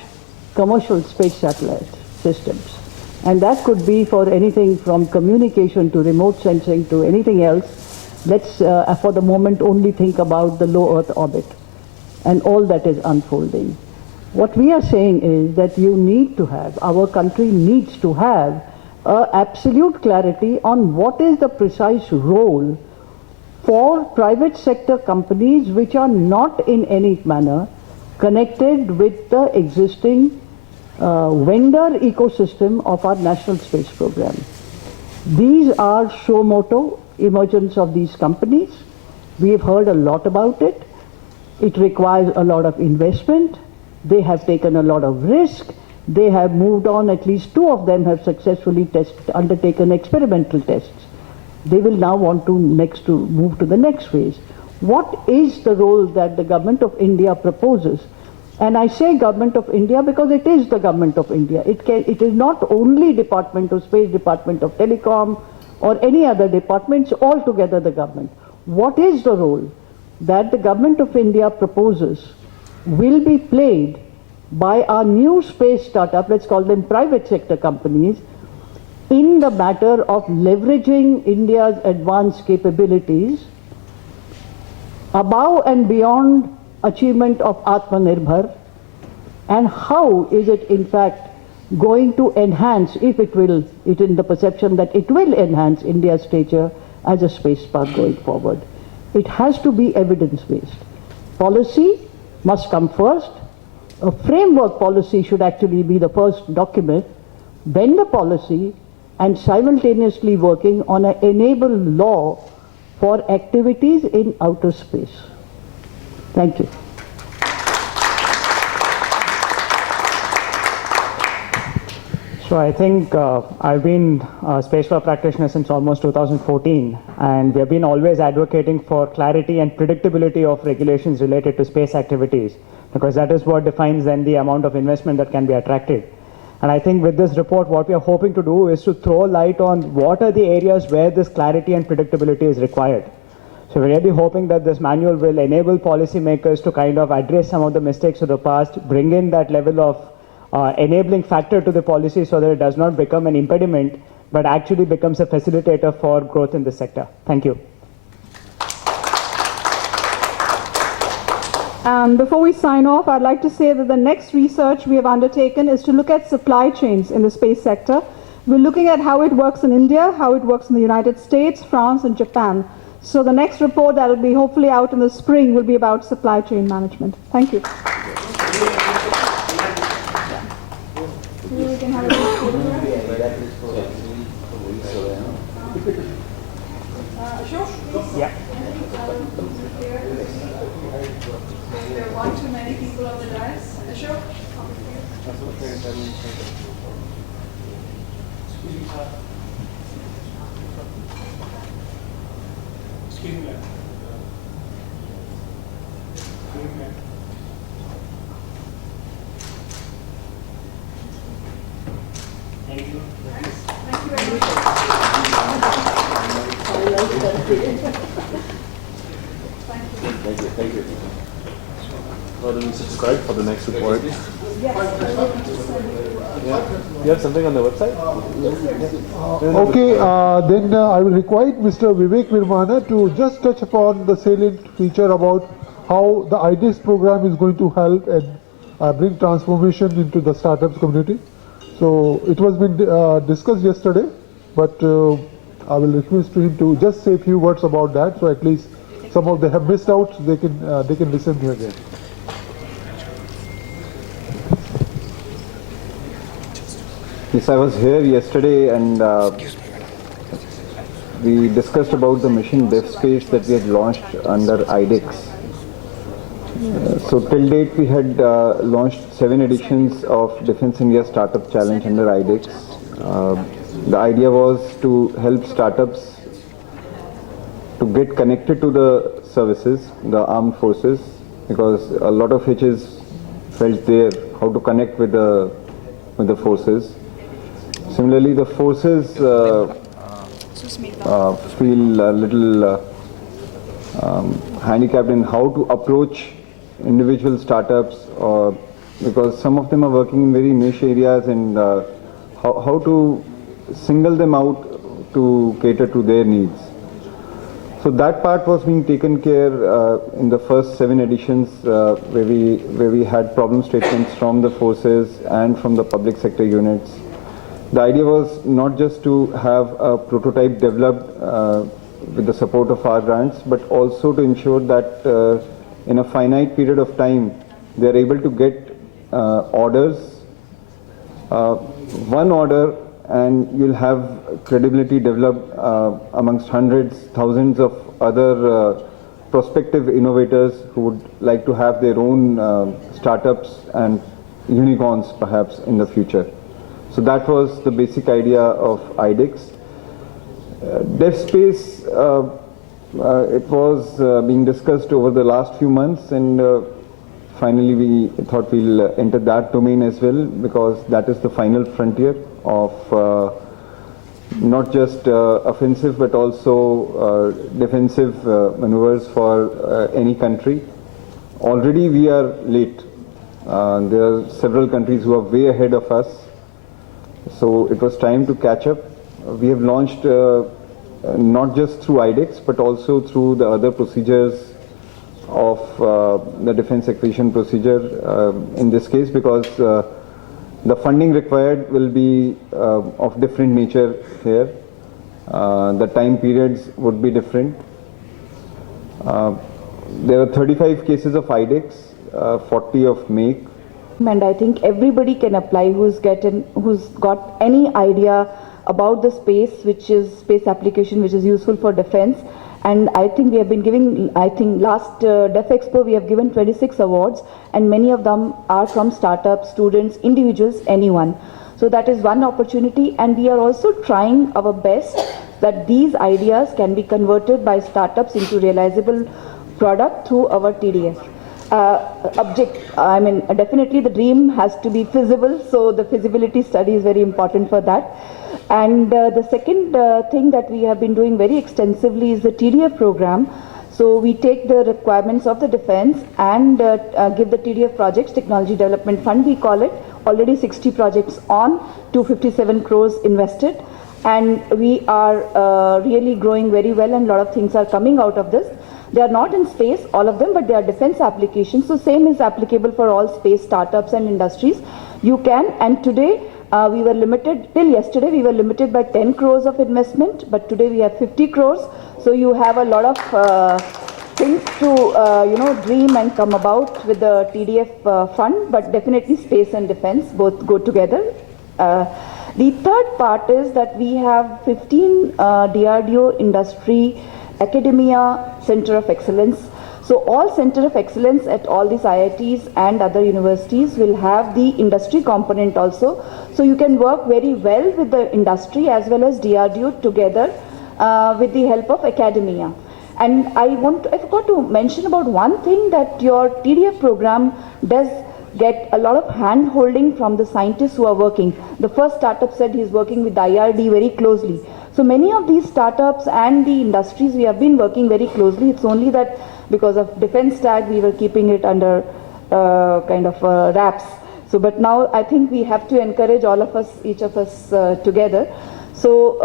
commercial space satellite systems. And that could be for anything from communication to remote sensing to anything else. Let's, for the moment, only think about the low Earth orbit and all that is unfolding. What we are saying is that you need to have, our country needs to have absolute clarity on what is the precise role for private sector companies which are not in any manner connected with the existing vendor ecosystem of our national space program. These are show moto emergence of these companies. We have heard a lot about it. It requires a lot of investment. They have taken a lot of risk. They have moved on, at least 2 of them have successfully undertaken experimental tests. They will now want to move to the next phase. What is the role that the Government of India proposes? And I say Government of India because it is the Government of India. It is not only Department of Space, Department of Telecom, or any other departments, altogether the government. What is the role that the Government of India proposes will be played by our new space startup, let's call them private sector companies, in the matter of leveraging India's advanced capabilities above and beyond achievement of Atmanirbhar, and how is it in fact going to enhance, if it will, it in the perception that it will enhance India's stature as a space park going forward. It has to be evidence-based. Policy must come first. A framework policy should actually be the first document, then the policy, and simultaneously working on an enable law for activities in outer space. Thank you. So I think I've been a spaceflight practitioner since almost 2014, and we have been always advocating for clarity and predictability of regulations related to space activities, because that is what defines then the amount of investment that can be attracted. And I think with this report, what we are hoping to do is to throw light on what are the areas where this clarity and predictability is required. So we're really hoping that this manual will enable policymakers to kind of address some of the mistakes of the past, bring in that level of enabling factor to the policy so that it does not become an impediment, but actually becomes a facilitator for growth in the sector. Thank you. And before we sign off, I'd like to say that the next research we have undertaken is to look at supply chains in the space sector. We're looking at how it works in India, how it works in the United States, France, and Japan. So the next report that will be hopefully out in the spring will be about supply chain management. Thank you. Yeah. There are one too many people on the dais. Ashok? Excuse me. Thank you. Thank you very much. Thank you. Well, then subscribe for the next report. Yes. You have something on the website? Okay, then I will require Mr. Vivek Virmani to just touch upon the salient feature about how the IDEX program is going to help and bring transformation into the startups community. So it was been discussed yesterday, but I will request to him to just say a few words about that, so at least some of them have missed out, they can listen here again. Yes, I was here yesterday and we discussed about the mission DevSpace that we had launched under IDEX. So till date we had launched 7 editions of Defense India Startup Challenge under IDEX. The idea was to help startups to get connected to the services, the armed forces, because a lot of hitches felt there, how to connect with the forces. Similarly, the forces feel a little handicapped in how to approach individual startups, because some of them are working in very niche areas, and how to single them out to cater to their needs. So that part was being taken care in the first 7 editions, where we had problem statements from the forces and from the public sector units. The idea was not just to have a prototype developed with the support of our grants, but also to ensure that in a finite period of time, they are able to get orders, one order, and you'll have credibility developed amongst hundreds, thousands of other prospective innovators who would like to have their own startups and unicorns perhaps in the future. So that was the basic idea of IDEX. DevSpace, it was being discussed over the last few months, and finally we thought we'll enter that domain as well, because that is the final frontier of not just offensive but also defensive maneuvers for any country. Already we are late. There are several countries who are way ahead of us. So it was time to catch up. We have launched not just through IDEX but also through the other procedures of the defense acquisition procedure in this case, because the funding required will be of different nature here. The time periods would be different. There are 35 cases of IDEX, 40 of MAKE. And I think everybody can apply who's got any idea about the space, which is space application, which is useful for defense, And I think we have been giving, I think last Def Expo we have given 26 awards, and many of them are from startups, students, individuals, anyone. So that is one opportunity, and we are also trying our best that these ideas can be converted by startups into realizable product through our TDF. Definitely the dream has to be feasible, so the feasibility study is very important for that. And the second thing that we have been doing very extensively is the TDF program. So we take the requirements of the defense and give the TDF projects, Technology Development Fund we call it, already 60 projects on, 257 crores invested, and we are really growing very well, and a lot of things are coming out of this. They are not in space, all of them, but they are defense applications. So same is applicable for all space startups and industries. You can, and today we were limited, till yesterday we were limited by 10 crores of investment, but today we have 50 crores. So you have a lot of things to dream and come about with the TDF fund, but definitely space and defense both go together. The third part is that we have 15 DRDO industry academia center of excellence. So all center of excellence at all these IITs and other universities will have the industry component also. So you can work very well with the industry as well as DRDO together with the help of academia. And I forgot to mention about one thing, that your TDF program does get a lot of hand holding from the scientists who are working. The first startup said he's working with IRD very closely. So many of these startups and the industries we have been working very closely. It's only that because of defense tag we were keeping it under wraps. So but now I think we have to encourage all of us, each of us together. So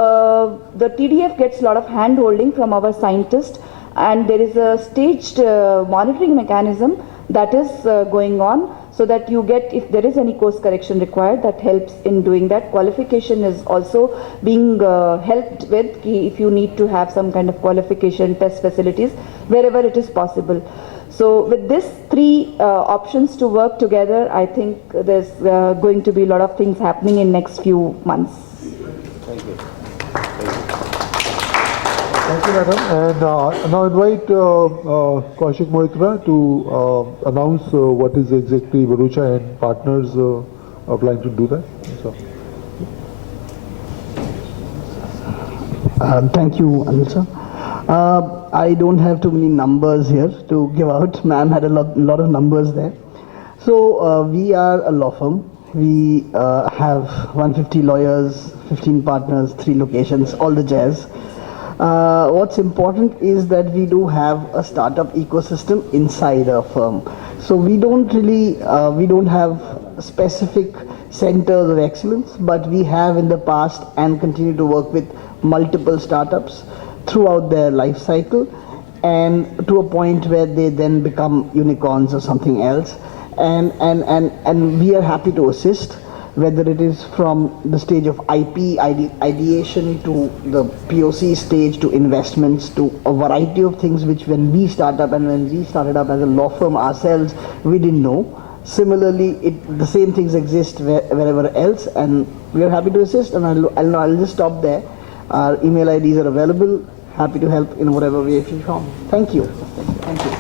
the TDF gets a lot of hand holding from our scientists, and there is a staged monitoring mechanism that is going on, so that you get, if there is any course correction required, that helps in doing that. Qualification is also being helped with, if you need to have some kind of qualification test facilities wherever it is possible. So with these three options to work together, I think there's going to be a lot of things happening in next few months. Thank you. Thank you, madam. And now invite Kaushik Moitra to announce what is exactly Varucha and partners are planning to do that. So. Thank you, Anil sir. I don't have too many numbers here to give out. Ma'am had a lot of numbers there. So we are a law firm. We have 150 lawyers, 15 partners, 3 locations, all the jazz. What's important is that we do have a startup ecosystem inside our firm. So we don't have specific centers of excellence, but we have in the past and continue to work with multiple startups throughout their life cycle, and to a point where they then become unicorns or something else. And we are happy to assist, whether it is from the stage of IP, ideation, to the POC stage, to investments, to a variety of things which when we start up, and when we started up as a law firm ourselves, we didn't know. Similarly, the same things exist wherever else, and we are happy to assist, and I'll just stop there. Our email IDs are available. Happy to help in whatever way if you come. Thank you. Thank you.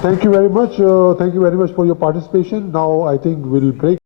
Thank you very much. Thank you very much for your participation. Now I think we'll break.